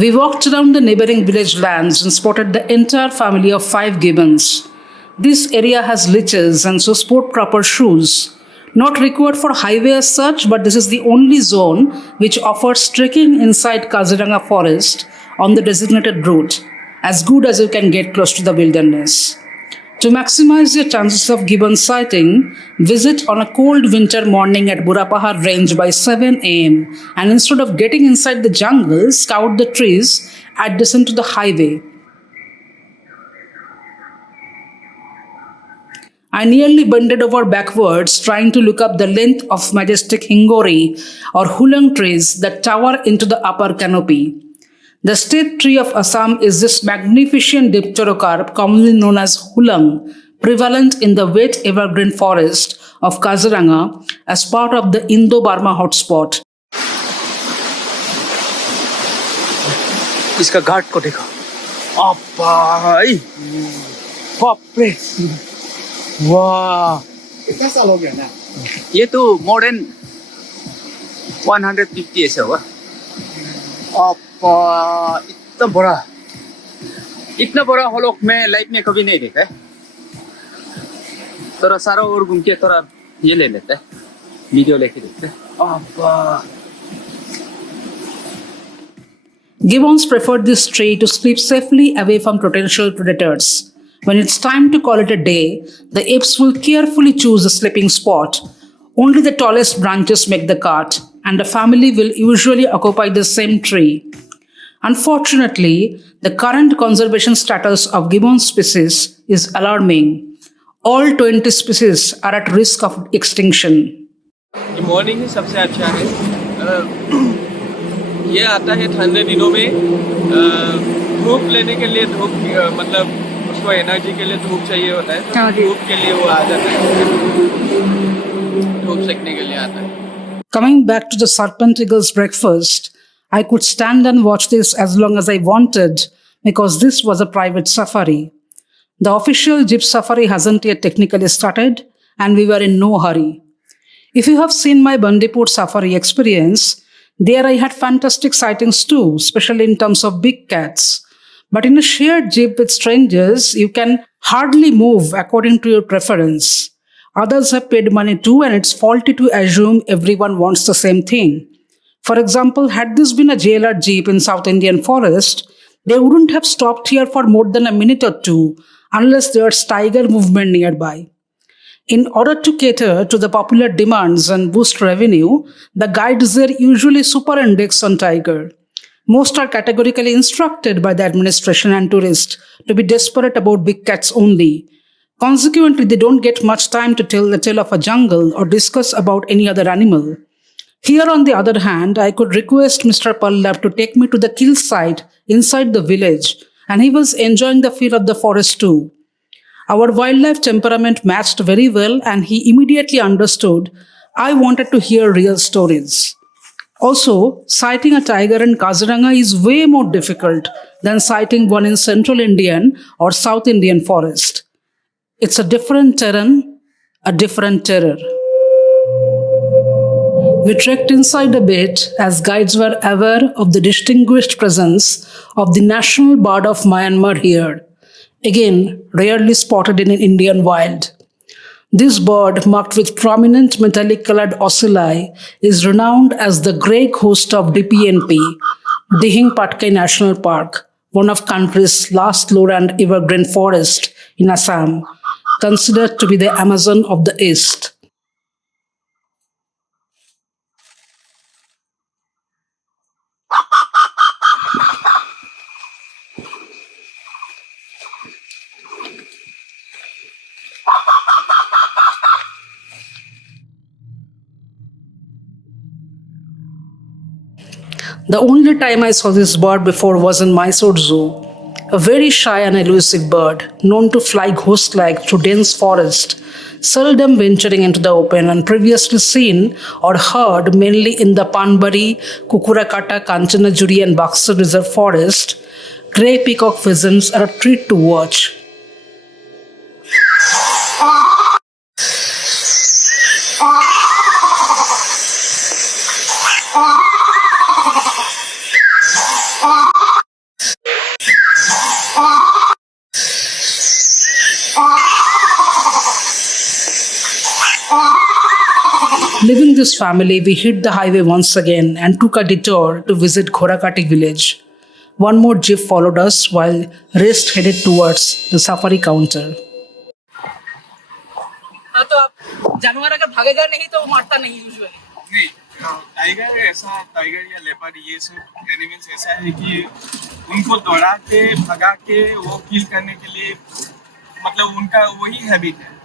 We walked around the neighboring village lands and spotted the entire family of 5 gibbons. This area has leeches and so sport proper shoes. Not required for highway as such, but this is the only zone which offers trekking inside Kaziranga forest on the designated route, as good as you can get close to the wilderness. To maximize your chances of gibbon sighting, visit on a cold winter morning at Burapahar range by 7 am and instead of getting inside the jungle, scout the trees adjacent to the highway. I nearly bended over backwards trying to look up the length of majestic hingori or hulang trees that tower into the upper canopy. The state tree of Assam is this magnificent dipterocarp commonly known as hulang, prevalent in the wet evergreen forest of Kaziranga as part of the Indo-Burma hotspot. इसका घाट को देखो भाई बाप रे वाह कितना साल हो गया ना ये तो मोर देन 150 ऐसा हुआ इतना बड़ा होलोक मैं लाइफ में कभी नहीं देखा है थोड़ा सारा और घूम के थोड़ा ये ले लेते हैं वीडियो लेके देखते हैं Gibbons preferred this tree to sleep safely away from potential predators. When it's time to call it a day, the apes will carefully choose a sleeping spot. Only the tallest branches make the cut, and the family will usually occupy the same tree. Unfortunately, the current conservation status of gibbon species is alarming. All 20 species are at risk of extinction. Morning ही सबसे अच्छा है ये आता है ठंडे दिनों में धूप लेने के लिए धूप मतलब उसको एनर्जी के लिए धूप चाहिए होता है तो धूप के लिए वो आ जाता है धूप सेकने के लिए आता है Coming back to the serpent eagle's breakfast, I could stand and watch this as long as I wanted because this was a private safari. The official jeep safari hasn't yet technically started and we were in no hurry. If you have seen my Bandipur safari experience, there I had fantastic sightings too, especially in terms of big cats. But in a shared jeep with strangers, you can hardly move according to your preference. Others have paid money too, and it's faulty to assume everyone wants the same thing. For example, had this been a JLR jeep in South Indian forest, they wouldn't have stopped here for more than a minute or two unless there's tiger movement nearby. In order to cater to the popular demands and boost revenue, the guides there usually superindex on tiger. Most are categorically instructed by the administration and tourists to be desperate about big cats only. Consequently, they don't get much time to tell the tale of a jungle or discuss about any other animal. Here, on the other hand, I could request Mr. Pallab to take me to the kill site inside the village, and he was enjoying the feel of the forest too. Our wildlife temperament matched very well, and he immediately understood I wanted to hear real stories. Also, sighting a tiger in Kaziranga is way more difficult than sighting one in Central Indian or South Indian forest. It's a different terrain, a different terror. We trekked inside a bit as guides were aware of the distinguished presence of the national bird of Myanmar here. Again, rarely spotted in an Indian wild. This bird, marked with prominent metallic-colored ocelli, is renowned as the grey ghost of DPNP, Dihing Patkai National Park, one of country's last lowland evergreen forest in Assam, considered to be the Amazon of the East. The only time I saw this bird before was in Mysore Zoo. A very shy and elusive bird, known to fly ghost-like through dense forest, seldom venturing into the open and previously seen or heard mainly in the Panbari, Kukurakata, Kanchanajuri and Baksar Reserve Forest, Grey-peacock pheasants are a treat to watch. this family, we hit the highway once again and took a detour to visit Ghorakati village. One more jeep followed us while rest headed towards the safari counter. तो आप जानवर अगर भागेगा नहीं तो वो मारता नहीं यूजुअली नहीं टाइगर ऐसा टाइगर या लेपर्ड ये सब एनिमल्स ऐसा है कि उनको दौड़ा के भगा के वो किल करने के लिए मतलब उनका वही हैबिट है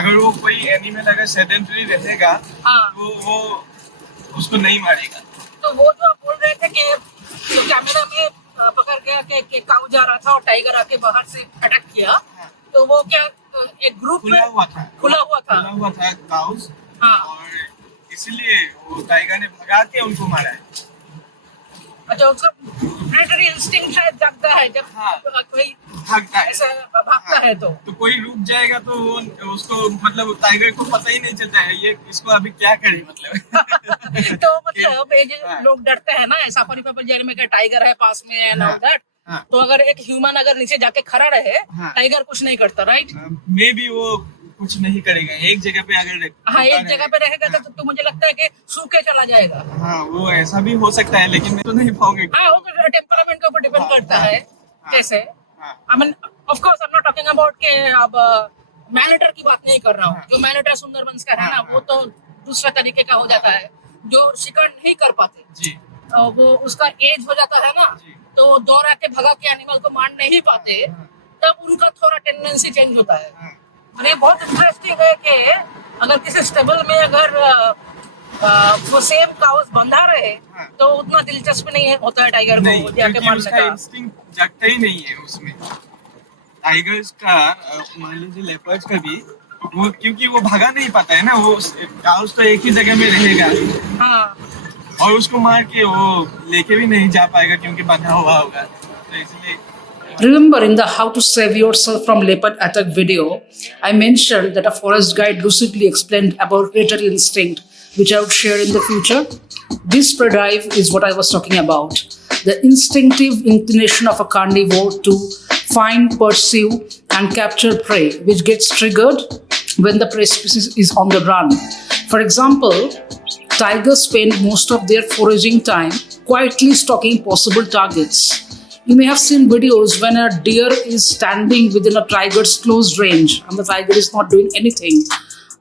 अगर वो कोई एनिमल अगर सेडेंटरी रहेगा तो वो उसको नहीं मारेगा तो वो जो आप बोल रहे थे कि कैमरा में पकड़ गया कि काऊ जा रहा था और टाइगर आके बाहर से अटैक किया तो वो क्या एक ग्रुप में खुला हुआ था काउस और इसलिए वो टाइगर ने भगा के उनको मारा है अच्छा उसका प्रेडेटरी इंस्टिंक्ट शायद जागता है जब कोई भागता है ऐसा भागता है तो कोई रुक जाएगा तो वो उसको मतलब टाइगर को पता ही नहीं चलता है ये इसको अभी क्या करे मतलब तो मतलब ये जो लोग डरते हैं ना सफारी पेपर जाने में क्या टाइगर है पास में एंड ऑल दैट तो अगर एक ह्यूमन अगर नीचे जाके खड़ा रहे टाइगर कुछ नहीं करता राइट मे बी वो कुछ नहीं करेगा एक जगह पे अगर एक जगह पे रहेगा तो मुझे लगता है कि सूखे चला जाएगा वो ऐसा भी हो सकता है लेकिन मैं तो नहीं पाऊंगी वो टेम्परामेंट के ऊपर डिपेंड करता है कैसे I mean of course I am not talking about के अब मैनेटर की बात नहीं कर रहा हूँ जो मैनेटर सुंदरबंस का है ना वो तो दूसरा तरीके का हो जाता है जो शिकार नहीं कर पाते वो उसका एज हो जाता है ना तो दौड़ा के भगा के एनिमल को मार नहीं पाते तब उनका थोड़ा टेंडेंसी चेंज होता है और ये बहुत इंटरेस्टिंग है कि अगर किसी स्टेबल में अगर वो सेम काउस बंधा रहे तो उतना दिलचस्प नहीं होता है टाइगर को जाके मार सका इंस्टिंक्ट जगता ही नहीं है उसमें टाइगर्स का मान लीजिए लेपर्ड्स का भी वो क्योंकि वो भगा नहीं पाता है ना वो काउस तो एक ही जगह में रहेगा और उसको मार के वो लेके भी नहीं जा पाएगा क्योंकि बंधा हुआ होगा तो इसलिए Remember in the How to Save Yourself from Leopard Attack video, I mentioned that a forest guide lucidly explained about predatory instinct, which I would share in the future. This predive is what I was talking about. The instinctive inclination of a carnivore to find, pursue, and capture prey, which gets triggered when the prey species is on the run. For example, tigers spend most of their foraging time quietly stalking possible targets. You may have seen videos when a deer is standing within a tiger's close range and the tiger is not doing anything.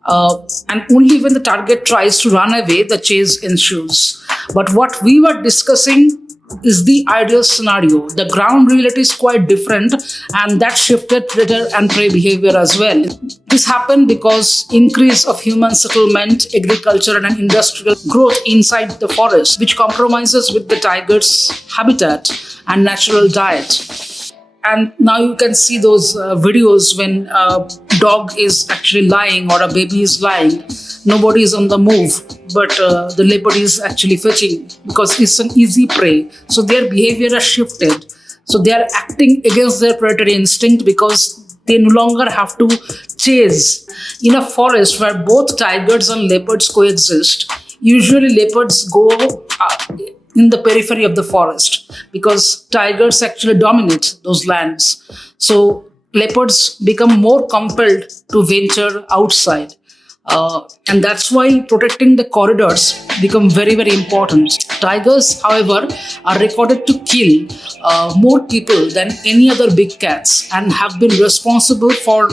And only when the target tries to run away, the chase ensues. But what we were discussing is the ideal scenario. The ground reality is quite different and that shifted predator and prey behavior as well. This happened because increase of human settlement, agriculture and industrial growth inside the forest, which compromises with the tiger's habitat and natural diet. And now you can see those videos when a dog is actually lying or a baby is lying. Nobody is on the move, but the leopard is actually fetching because it's an easy prey. So their behavior has shifted. So they are acting against their predatory instinct because they no longer have to chase. In a forest where both tigers and leopards coexist, usually leopards go in the periphery of the forest because tigers actually dominate those lands. So leopards become more compelled to venture outside. And that's why protecting the corridors become very, very important. Tigers, however, are recorded to kill more people than any other big cats and have been responsible for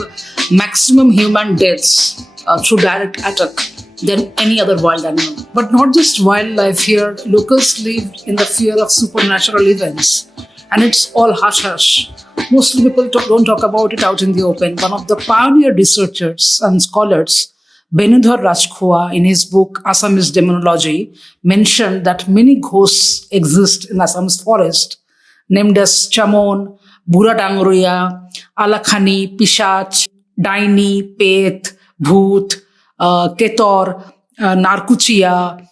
maximum human deaths through direct attack than any other wild animal. But not just wildlife here, locals live in the fear of supernatural events. And it's all hush-hush. Mostly people don't talk about it out in the open. One of the pioneer researchers and scholars, Benudhar Rajkhowa, in his book Assamese Demonology, mentioned that many ghosts exist in Assam's forest, named as Chamon, Buradangruya, Alakhani, Pishach, Daini, Peth, Bhoot, Ketor, Narkuchia,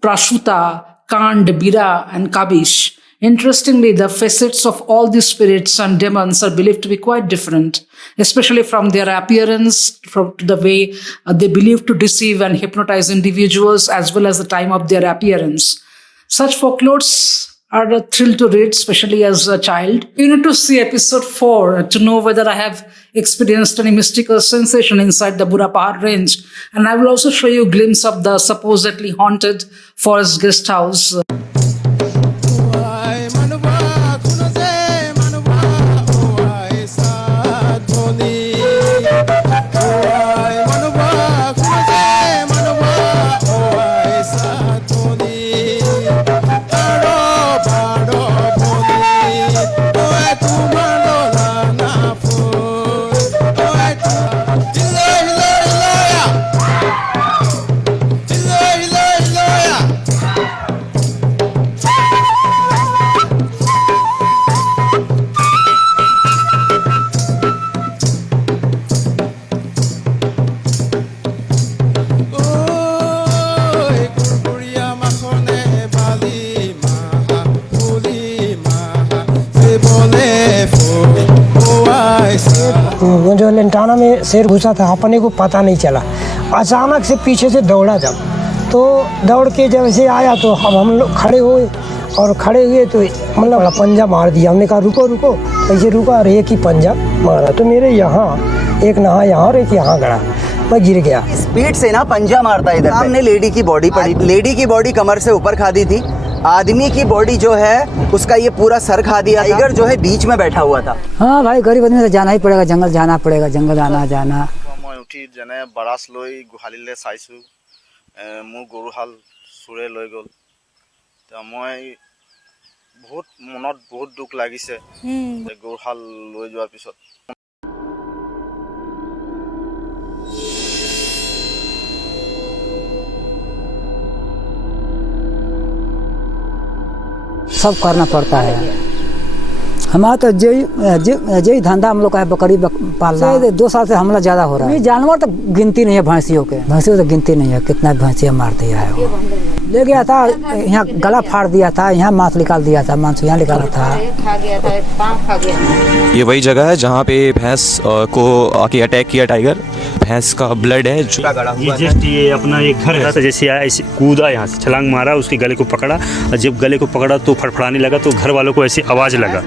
Prashuta, Kand, Bira, and Kabish. Interestingly, the facets of all these spirits and demons are believed to be quite different, especially from their appearance, from the way they believe to deceive and hypnotize individuals, as well as the time of their appearance. Such folklores are a thrill to read, especially as a child. You need to see episode 4 to know whether I have experienced any mystical sensation inside the Burapahar range. And I will also show you a glimpse of the supposedly haunted forest guest house. जो lantana में शेर घुसा था अपने को पता नहीं चला, अचानक से पीछे से दौड़ा जब, तो दौड़ के जब ऐसे आया तो हम लोग खड़े हुए और खड़े हुए तो मतलब पंजा मार दिया। हमने कहा रुको रुको, ऐसे रुका और एक ही पंजा मारा तो मेरे यहाँ एक नहा यहाँ और एक यहाँ गड़ा, मैं गिर गया। स्पीड से ना पंजा मारता है इधर। सामने लेडी की बॉडी पड़ी, लेडी की बॉडी कमर से ऊपर खा दी थी, आदमी की बॉडी जो है उसका ये पूरा सर खा दिया। टाइगर जो है बीच में बैठा हुआ था। हाँ भाई, गरीब आदमी से जाना ही पड़ेगा, जंगल जाना पड़ेगा, जंगल जाना। मैं उठी जने बरास লৈ গোহালিলে চাইছো, মোৰ গৰুহাল চুৰে লৈ গ'ল। তা মই বহুত মনত বহুত দুখ লাগিছে গৰুহাল লৈ যোৱাৰ পিছত। सब करना पड़ता है। हमारा तो यही धंधा हम लोग का है, बकरी पालना। 2 साल से हमला ज्यादा हो रहा है। जानवर तो गिनती नहीं है, भैंसियों तो गिनती नहीं है, कितना भैंसियाँ मार दिया है। ले गया था यहाँ, गला फाड़ दिया था, यहाँ मांस निकाल दिया था, मांस यहाँ निकाला था। ये वही जगह है जहाँ पे भैंस को आके अटैक किया टाइगर। भैंस का ब्लड है जो ये जस्ट ये अपना एक घर है, जैसे ऐसे कूदा, यहाँ से छलांग मारा, उसके गले को पकड़ा, और जब गले को पकड़ा तो फड़फड़ाने लगा, तो घर वालों को ऐसी आवाज लगा।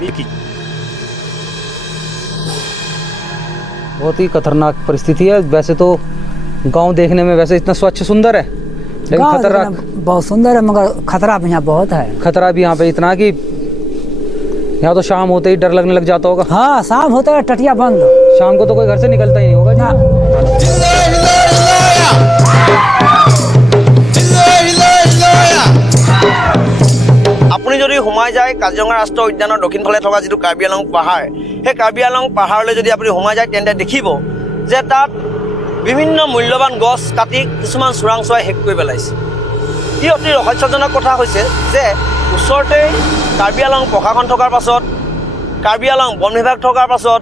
बहुत ही खतरनाक परिस्थिति है। वैसे तो गांव देखने में वैसे इतना स्वच्छ सुंदर है, लेकिन खतरा बहुत सुंदर है, मगर खतरा भी यहाँ बहुत है। खतरा भी यहाँ पे इतना कि यहाँ तो शाम होते ही डर लगने लग जाता होगा। हाँ, शाम होता है टटिया बंद, शाम को तो कोई घर से निकलता ही नहीं होगा जी। আপুনি যদি সোমাই যায় কাজিৰঙা ৰাষ্ট্ৰীয় উদ্যানৰ দক্ষিণ ফালে থকা যিটো কাৰ্বি আংলং পাহাৰ, সেই কাৰ্বি আংলং পাহাৰলৈ যদি আপুনি সোমাই যায় তেন্তে দেখিব যে তাত বিভিন্ন মূল্যৱান গছ কাটি কিছুমান চোৰাংচোৱাই শেষ কৰি পেলাইছে। ই অতি ৰহস্যজনক কথা হৈছে যে ওচৰতে কাৰ্বি আংলং প্ৰশাসন থকাৰ পাছত, কাৰ্বি আংলং বন বিভাগ থকাৰ পাছত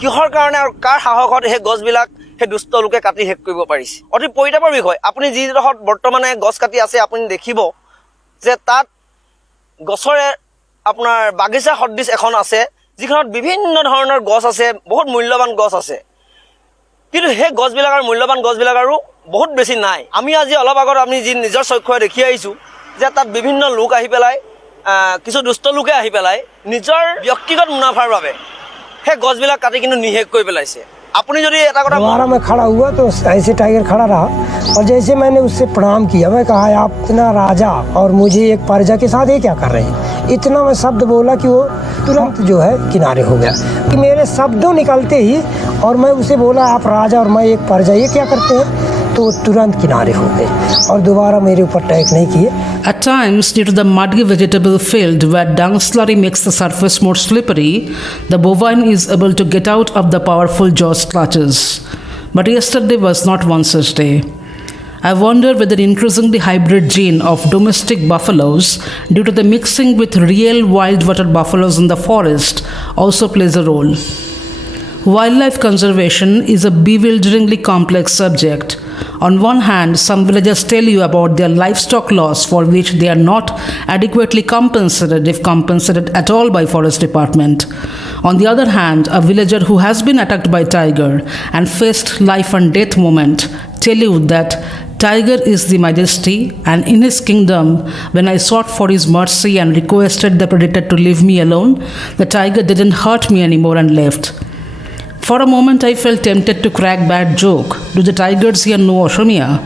কিহৰ কাৰণে আৰু কাৰ সাহসত সেই গছবিলাক সেই দুষ্ট লোকে কাটি শেষ কৰিব পাৰিছে। অতি পৰিতাপৰ বিষয়। আপুনি যিডোখৰত বৰ্তমানে গছ কাটি আছে আপুনি দেখিব যে তাত গছৰে আপোনাৰ বাগিচা সদৃশ এখন আছে, যিখনত বিভিন্ন ধৰণৰ গছ আছে, বহুত মূল্যৱান গছ আছে, কিন্তু সেই গছবিলাকৰ মূল্যৱান গছবিলাক আৰু বহুত বেছি নাই। আমি আজি অলপ আগত আমি যি নিজৰ চক্ষুৰে দেখি আহিছোঁ যে তাত বিভিন্ন লোক আহি পেলাই, কিছু দুষ্ট লোকে আহি পেলাই নিজৰ ব্যক্তিগত মুনাফাৰ বাবে সেই গছবিলাক কাটি কিন্তু নিশেষ কৰি পেলাইছে। अपनी जो दोबारा मैं खड़ा हुआ तो ऐसे टाइगर खड़ा रहा, और जैसे मैंने उससे प्रणाम किया, मैं कहा आप इतना राजा और मुझे एक प्रजा के साथ ये क्या कर रहे हैं। इतना मैं शब्द बोला कि वो तुरंत जो है किनारे हो गया। कि मेरे शब्दों निकलते ही और मैं उसे बोला आप राजा और मैं एक प्रजा, ये क्या करते हैं, तो तुरंत किनारे हो गए और दोबारा मेरे ऊपर अटैक नहीं किए। At times, due to the muddy vegetable field where dung slurry makes the surface more slippery, the bovine is able to get out of the powerful jaws clutches. But yesterday was not one such day. I wonder whether increasing the hybrid gene of domestic buffaloes due to the mixing with real wild water buffaloes in the forest also plays a role. Wildlife conservation is a bewilderingly complex subject. On one hand, some villagers tell you about their livestock loss for which they are not adequately compensated, if compensated at all, by forest department. On the other hand, a villager who has been attacked by tiger and faced life and death moment tell you that Tiger is the majesty, and in his kingdom, when I sought for his mercy and requested the predator to leave me alone, the tiger didn't hurt me anymore and left. For a moment, I felt tempted to crack bad joke. Do the tigers here know Assamese?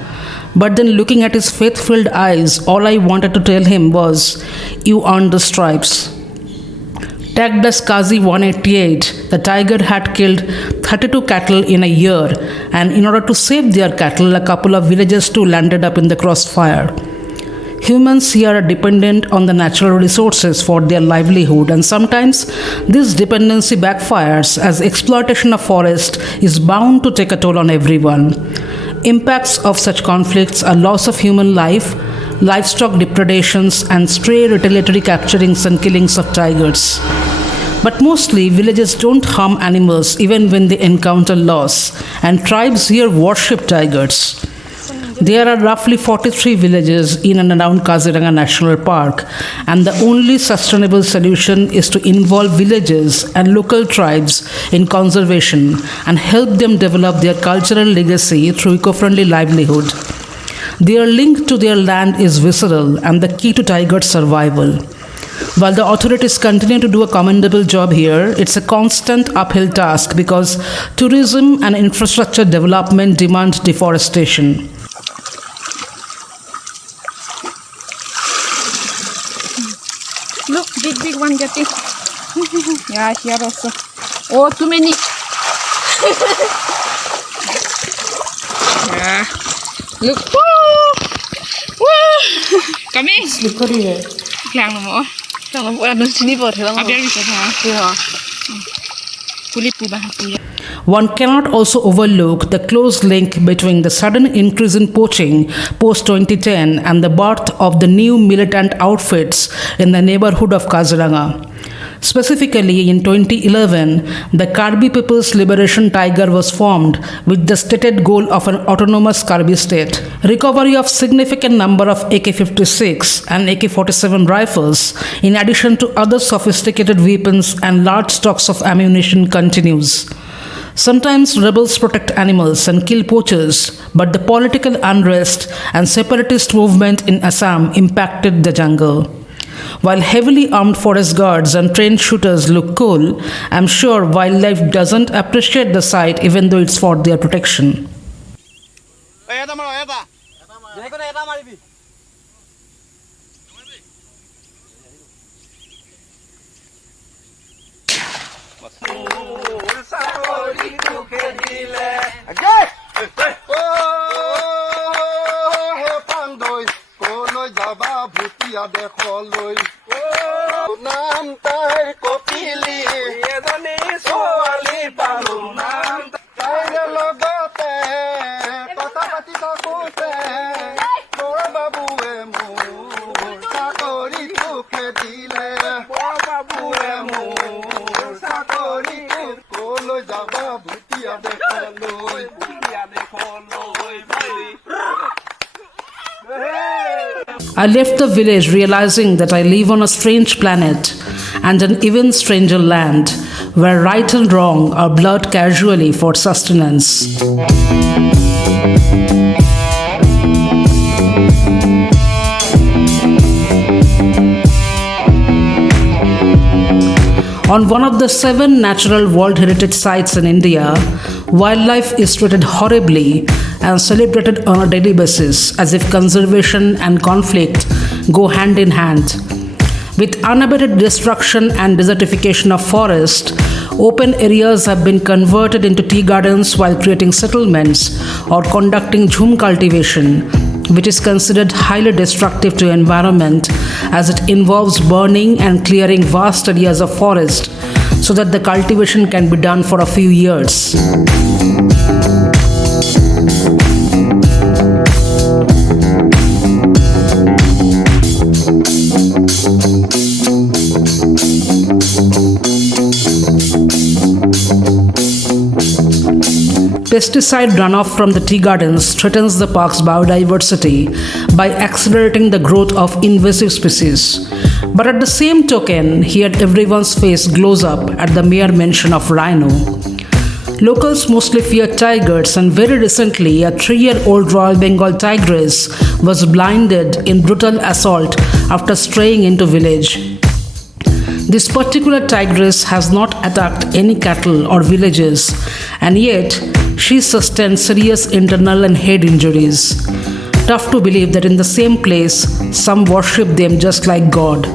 But then looking at his faith-filled eyes, all I wanted to tell him was, you earned the stripes. Tagged as Kazi 188, the tiger had killed 32 cattle in a year, and in order to save their cattle, a couple of villages too landed up in the crossfire. Humans here are dependent on the natural resources for their livelihood, and sometimes this dependency backfires as exploitation of forest is bound to take a toll on everyone. Impacts of such conflicts are loss of human life, livestock depredations, and stray retaliatory capturings and killings of tigers. But mostly, villages don't harm animals even when they encounter loss, and tribes here worship tigers. There are roughly 43 villages in and around Kaziranga National Park, and the only sustainable solution is to involve villages and local tribes in conservation and help them develop their cultural legacy through eco-friendly livelihood. Their link to their land is visceral and the key to tiger survival. While the authorities continue to do a commendable job here, it's a constant uphill task because tourism and infrastructure development demand deforestation. Look, big one getting. Yeah, here also. Oh, too many. Yeah. Look. Woo! Woo! Come in. Slippery. Langurs. One cannot also overlook the close link between the sudden increase in poaching post-2010 and the birth of the new militant outfits in the neighborhood of Kaziranga. Specifically, in 2011, the Karbi People's Liberation Tiger was formed with the stated goal of an autonomous Karbi state. Recovery of significant number of AK-56 and AK-47 rifles, in addition to other sophisticated weapons and large stocks of ammunition, continues. Sometimes rebels protect animals and kill poachers, but the political unrest and separatist movement in Assam impacted the jungle. While heavily armed forest guards and trained shooters look cool, I'm sure wildlife doesn't appreciate the sight even though it's for their protection. I left the village realizing that I live on a strange planet and an even stranger land where right and wrong are blurred casually for sustenance. On one of the 7 natural World Heritage Sites in India, wildlife is treated horribly and celebrated on a daily basis as if conservation and conflict go hand in hand. With unabated destruction and desertification of forest, open areas have been converted into tea gardens while creating settlements or conducting jhum cultivation, which is considered highly destructive to environment as it involves burning and clearing vast areas of forest so that the cultivation can be done for a few years. Pesticide runoff from the tea gardens threatens the park's biodiversity by accelerating the growth of invasive species. But at the same token, here everyone's face glows up at the mere mention of rhino. Locals mostly fear tigers, and very recently, a 3-year-old Royal Bengal tigress was blinded in brutal assault after straying into village. This particular tigress has not attacked any cattle or villages, and yet she sustained serious internal and head injuries. Tough to believe that in the same place, some worship them just like God.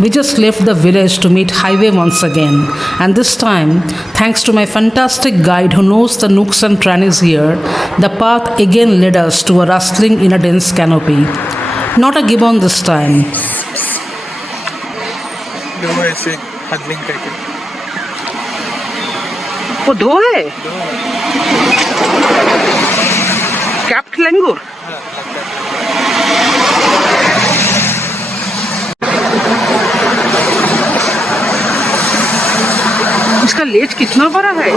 We just left the village to meet highway once again, and this time, thanks to my fantastic guide who knows the nooks and crannies here, the path again led us to a rustling in a dense canopy. Not a gibbon this time. वो दो है kept लंगूर इसका लेज कितना बड़ा है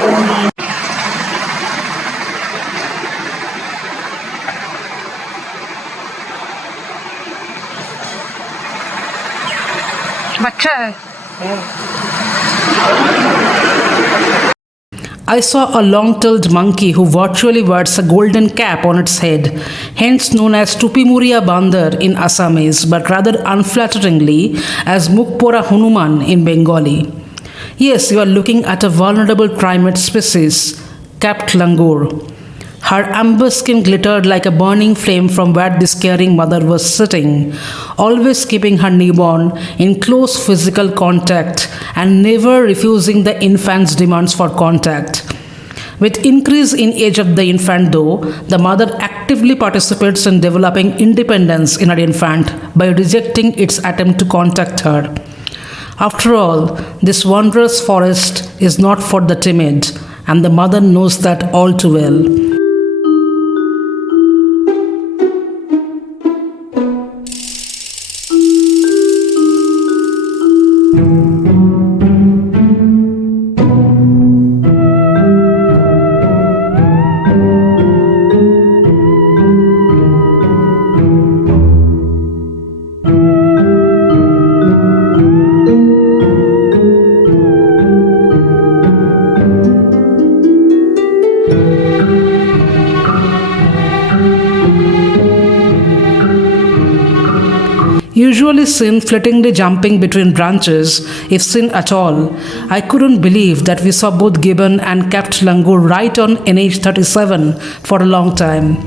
बच्चा है I saw a long-tailed monkey who virtually wears a golden cap on its head, hence known as Tupimuria Bandar in Assamese, but rather unflatteringly as Mukpora Hanuman in Bengali. Yes, you are looking at a vulnerable primate species, capped langur. Her amber skin glittered like a burning flame from where this caring mother was sitting, always keeping her newborn in close physical contact and never refusing the infant's demands for contact. With increase in age of the infant though, the mother actively participates in developing independence in her infant by rejecting its attempt to contact her. After all, this wondrous forest is not for the timid, and the mother knows that all too well. Usually seen flittingly jumping between branches, if seen at all, I couldn't believe that we saw both gibbon and capped langur right on NH 37 for a long time.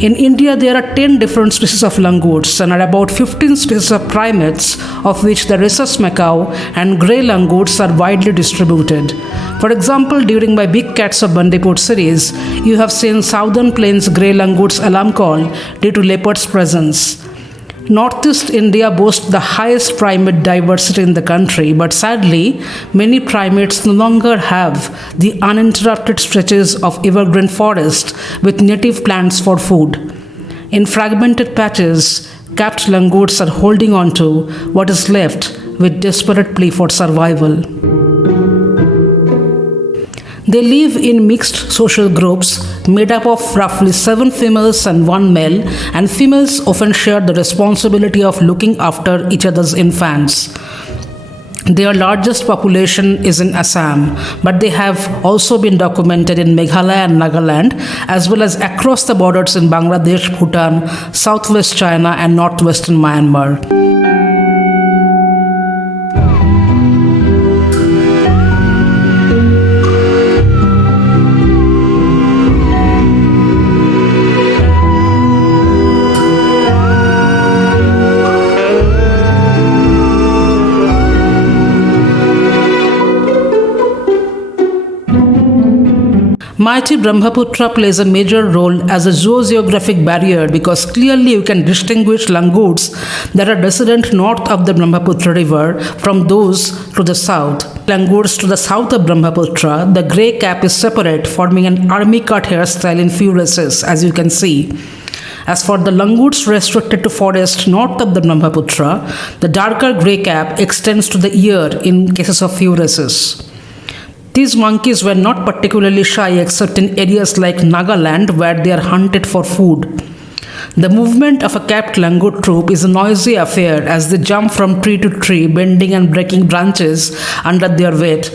In India, there are 10 different species of langurs and are about 15 species of primates, of which the rhesus macaw and grey langurs are widely distributed. For example, during my Big Cats of Bandipur series, you have seen Southern Plains grey langurs alarm call due to leopards' presence. Northeast India boasts the highest primate diversity in the country, but sadly, many primates no longer have the uninterrupted stretches of evergreen forest with native plants for food. In fragmented patches, capped langurs are holding on to what is left with desperate plea for survival. They live in mixed social groups made up of roughly 7 females and 1 male, and females often share the responsibility of looking after each other's infants. Their largest population is in Assam, but they have also been documented in Meghalaya and Nagaland, as well as across the borders in Bangladesh, Bhutan, southwest China, and northwestern Myanmar. Mighty Brahmaputra plays a major role as a zoogeographic barrier because clearly you can distinguish langurs that are resident north of the Brahmaputra river from those to the south. Langurs to the south of Brahmaputra, the grey cap is separate, forming an army cut hairstyle in few races, as you can see. As for the langurs restricted to forest north of the Brahmaputra, the darker grey cap extends to the ear in cases of few races. These monkeys were not particularly shy except in areas like Nagaland where they are hunted for food. The movement of a capped langur troop is a noisy affair as they jump from tree to tree, bending and breaking branches under their weight.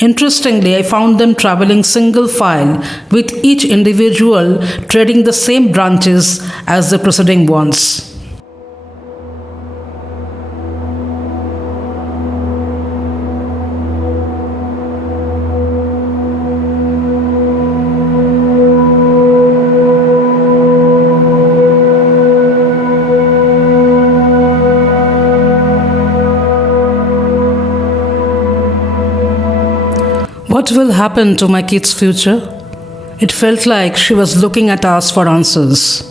Interestingly, I found them traveling single file, with each individual treading the same branches as the preceding ones. What will happen to my kid's future? It felt like she was looking at us for answers.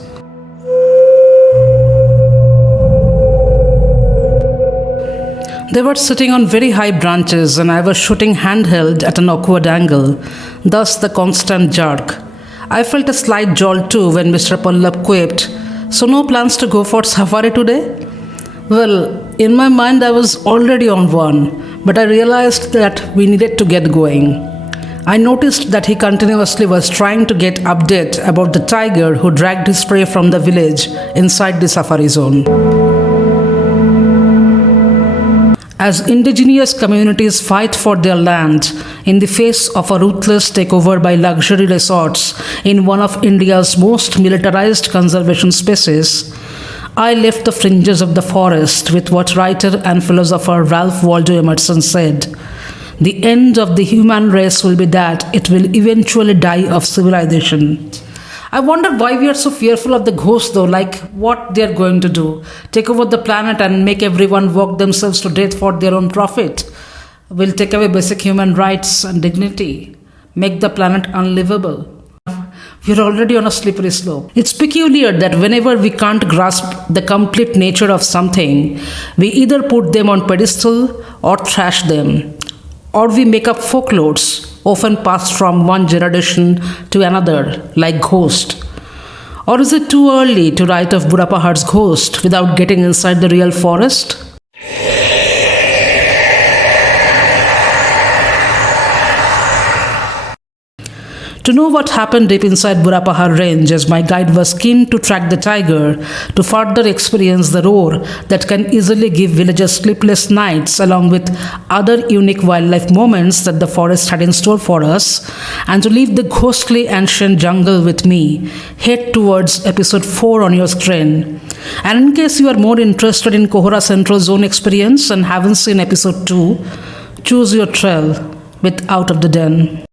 They were sitting on very high branches and I was shooting handheld at an awkward angle, thus the constant jerk. I felt a slight jolt too when Mr. Pallab quipped, "So no plans to go for safari today?" Well, in my mind I was already on one, but I realized that we needed to get going. I noticed that he continuously was trying to get update about the tiger who dragged his prey from the village inside the safari zone. As indigenous communities fight for their land in the face of a ruthless takeover by luxury resorts in one of India's most militarized conservation spaces, I left the fringes of the forest with what writer and philosopher Ralph Waldo Emerson said: "The end of the human race will be that it will eventually die of civilization." I wonder why we are so fearful of the ghosts though, like what they are going to do. Take over the planet and make everyone work themselves to death for their own profit. Will take away basic human rights and dignity. Make the planet unlivable. We are already on a slippery slope. It's peculiar that whenever we can't grasp the complete nature of something, we either put them on pedestal or trash them. Or we make up folklores, often passed from one generation to another, like ghost. Or is it too early to write of Burapahar's ghost without getting inside the real forest? To know what happened deep inside Burapahar range, as my guide was keen to track the tiger to further experience the roar that can easily give villagers sleepless nights along with other unique wildlife moments that the forest had in store for us, and to leave the ghostly ancient jungle with me, head towards episode 4 on your screen. And in case you are more interested in Kohora Central Zone experience and haven't seen episode 2, choose your trail with Out of the Den.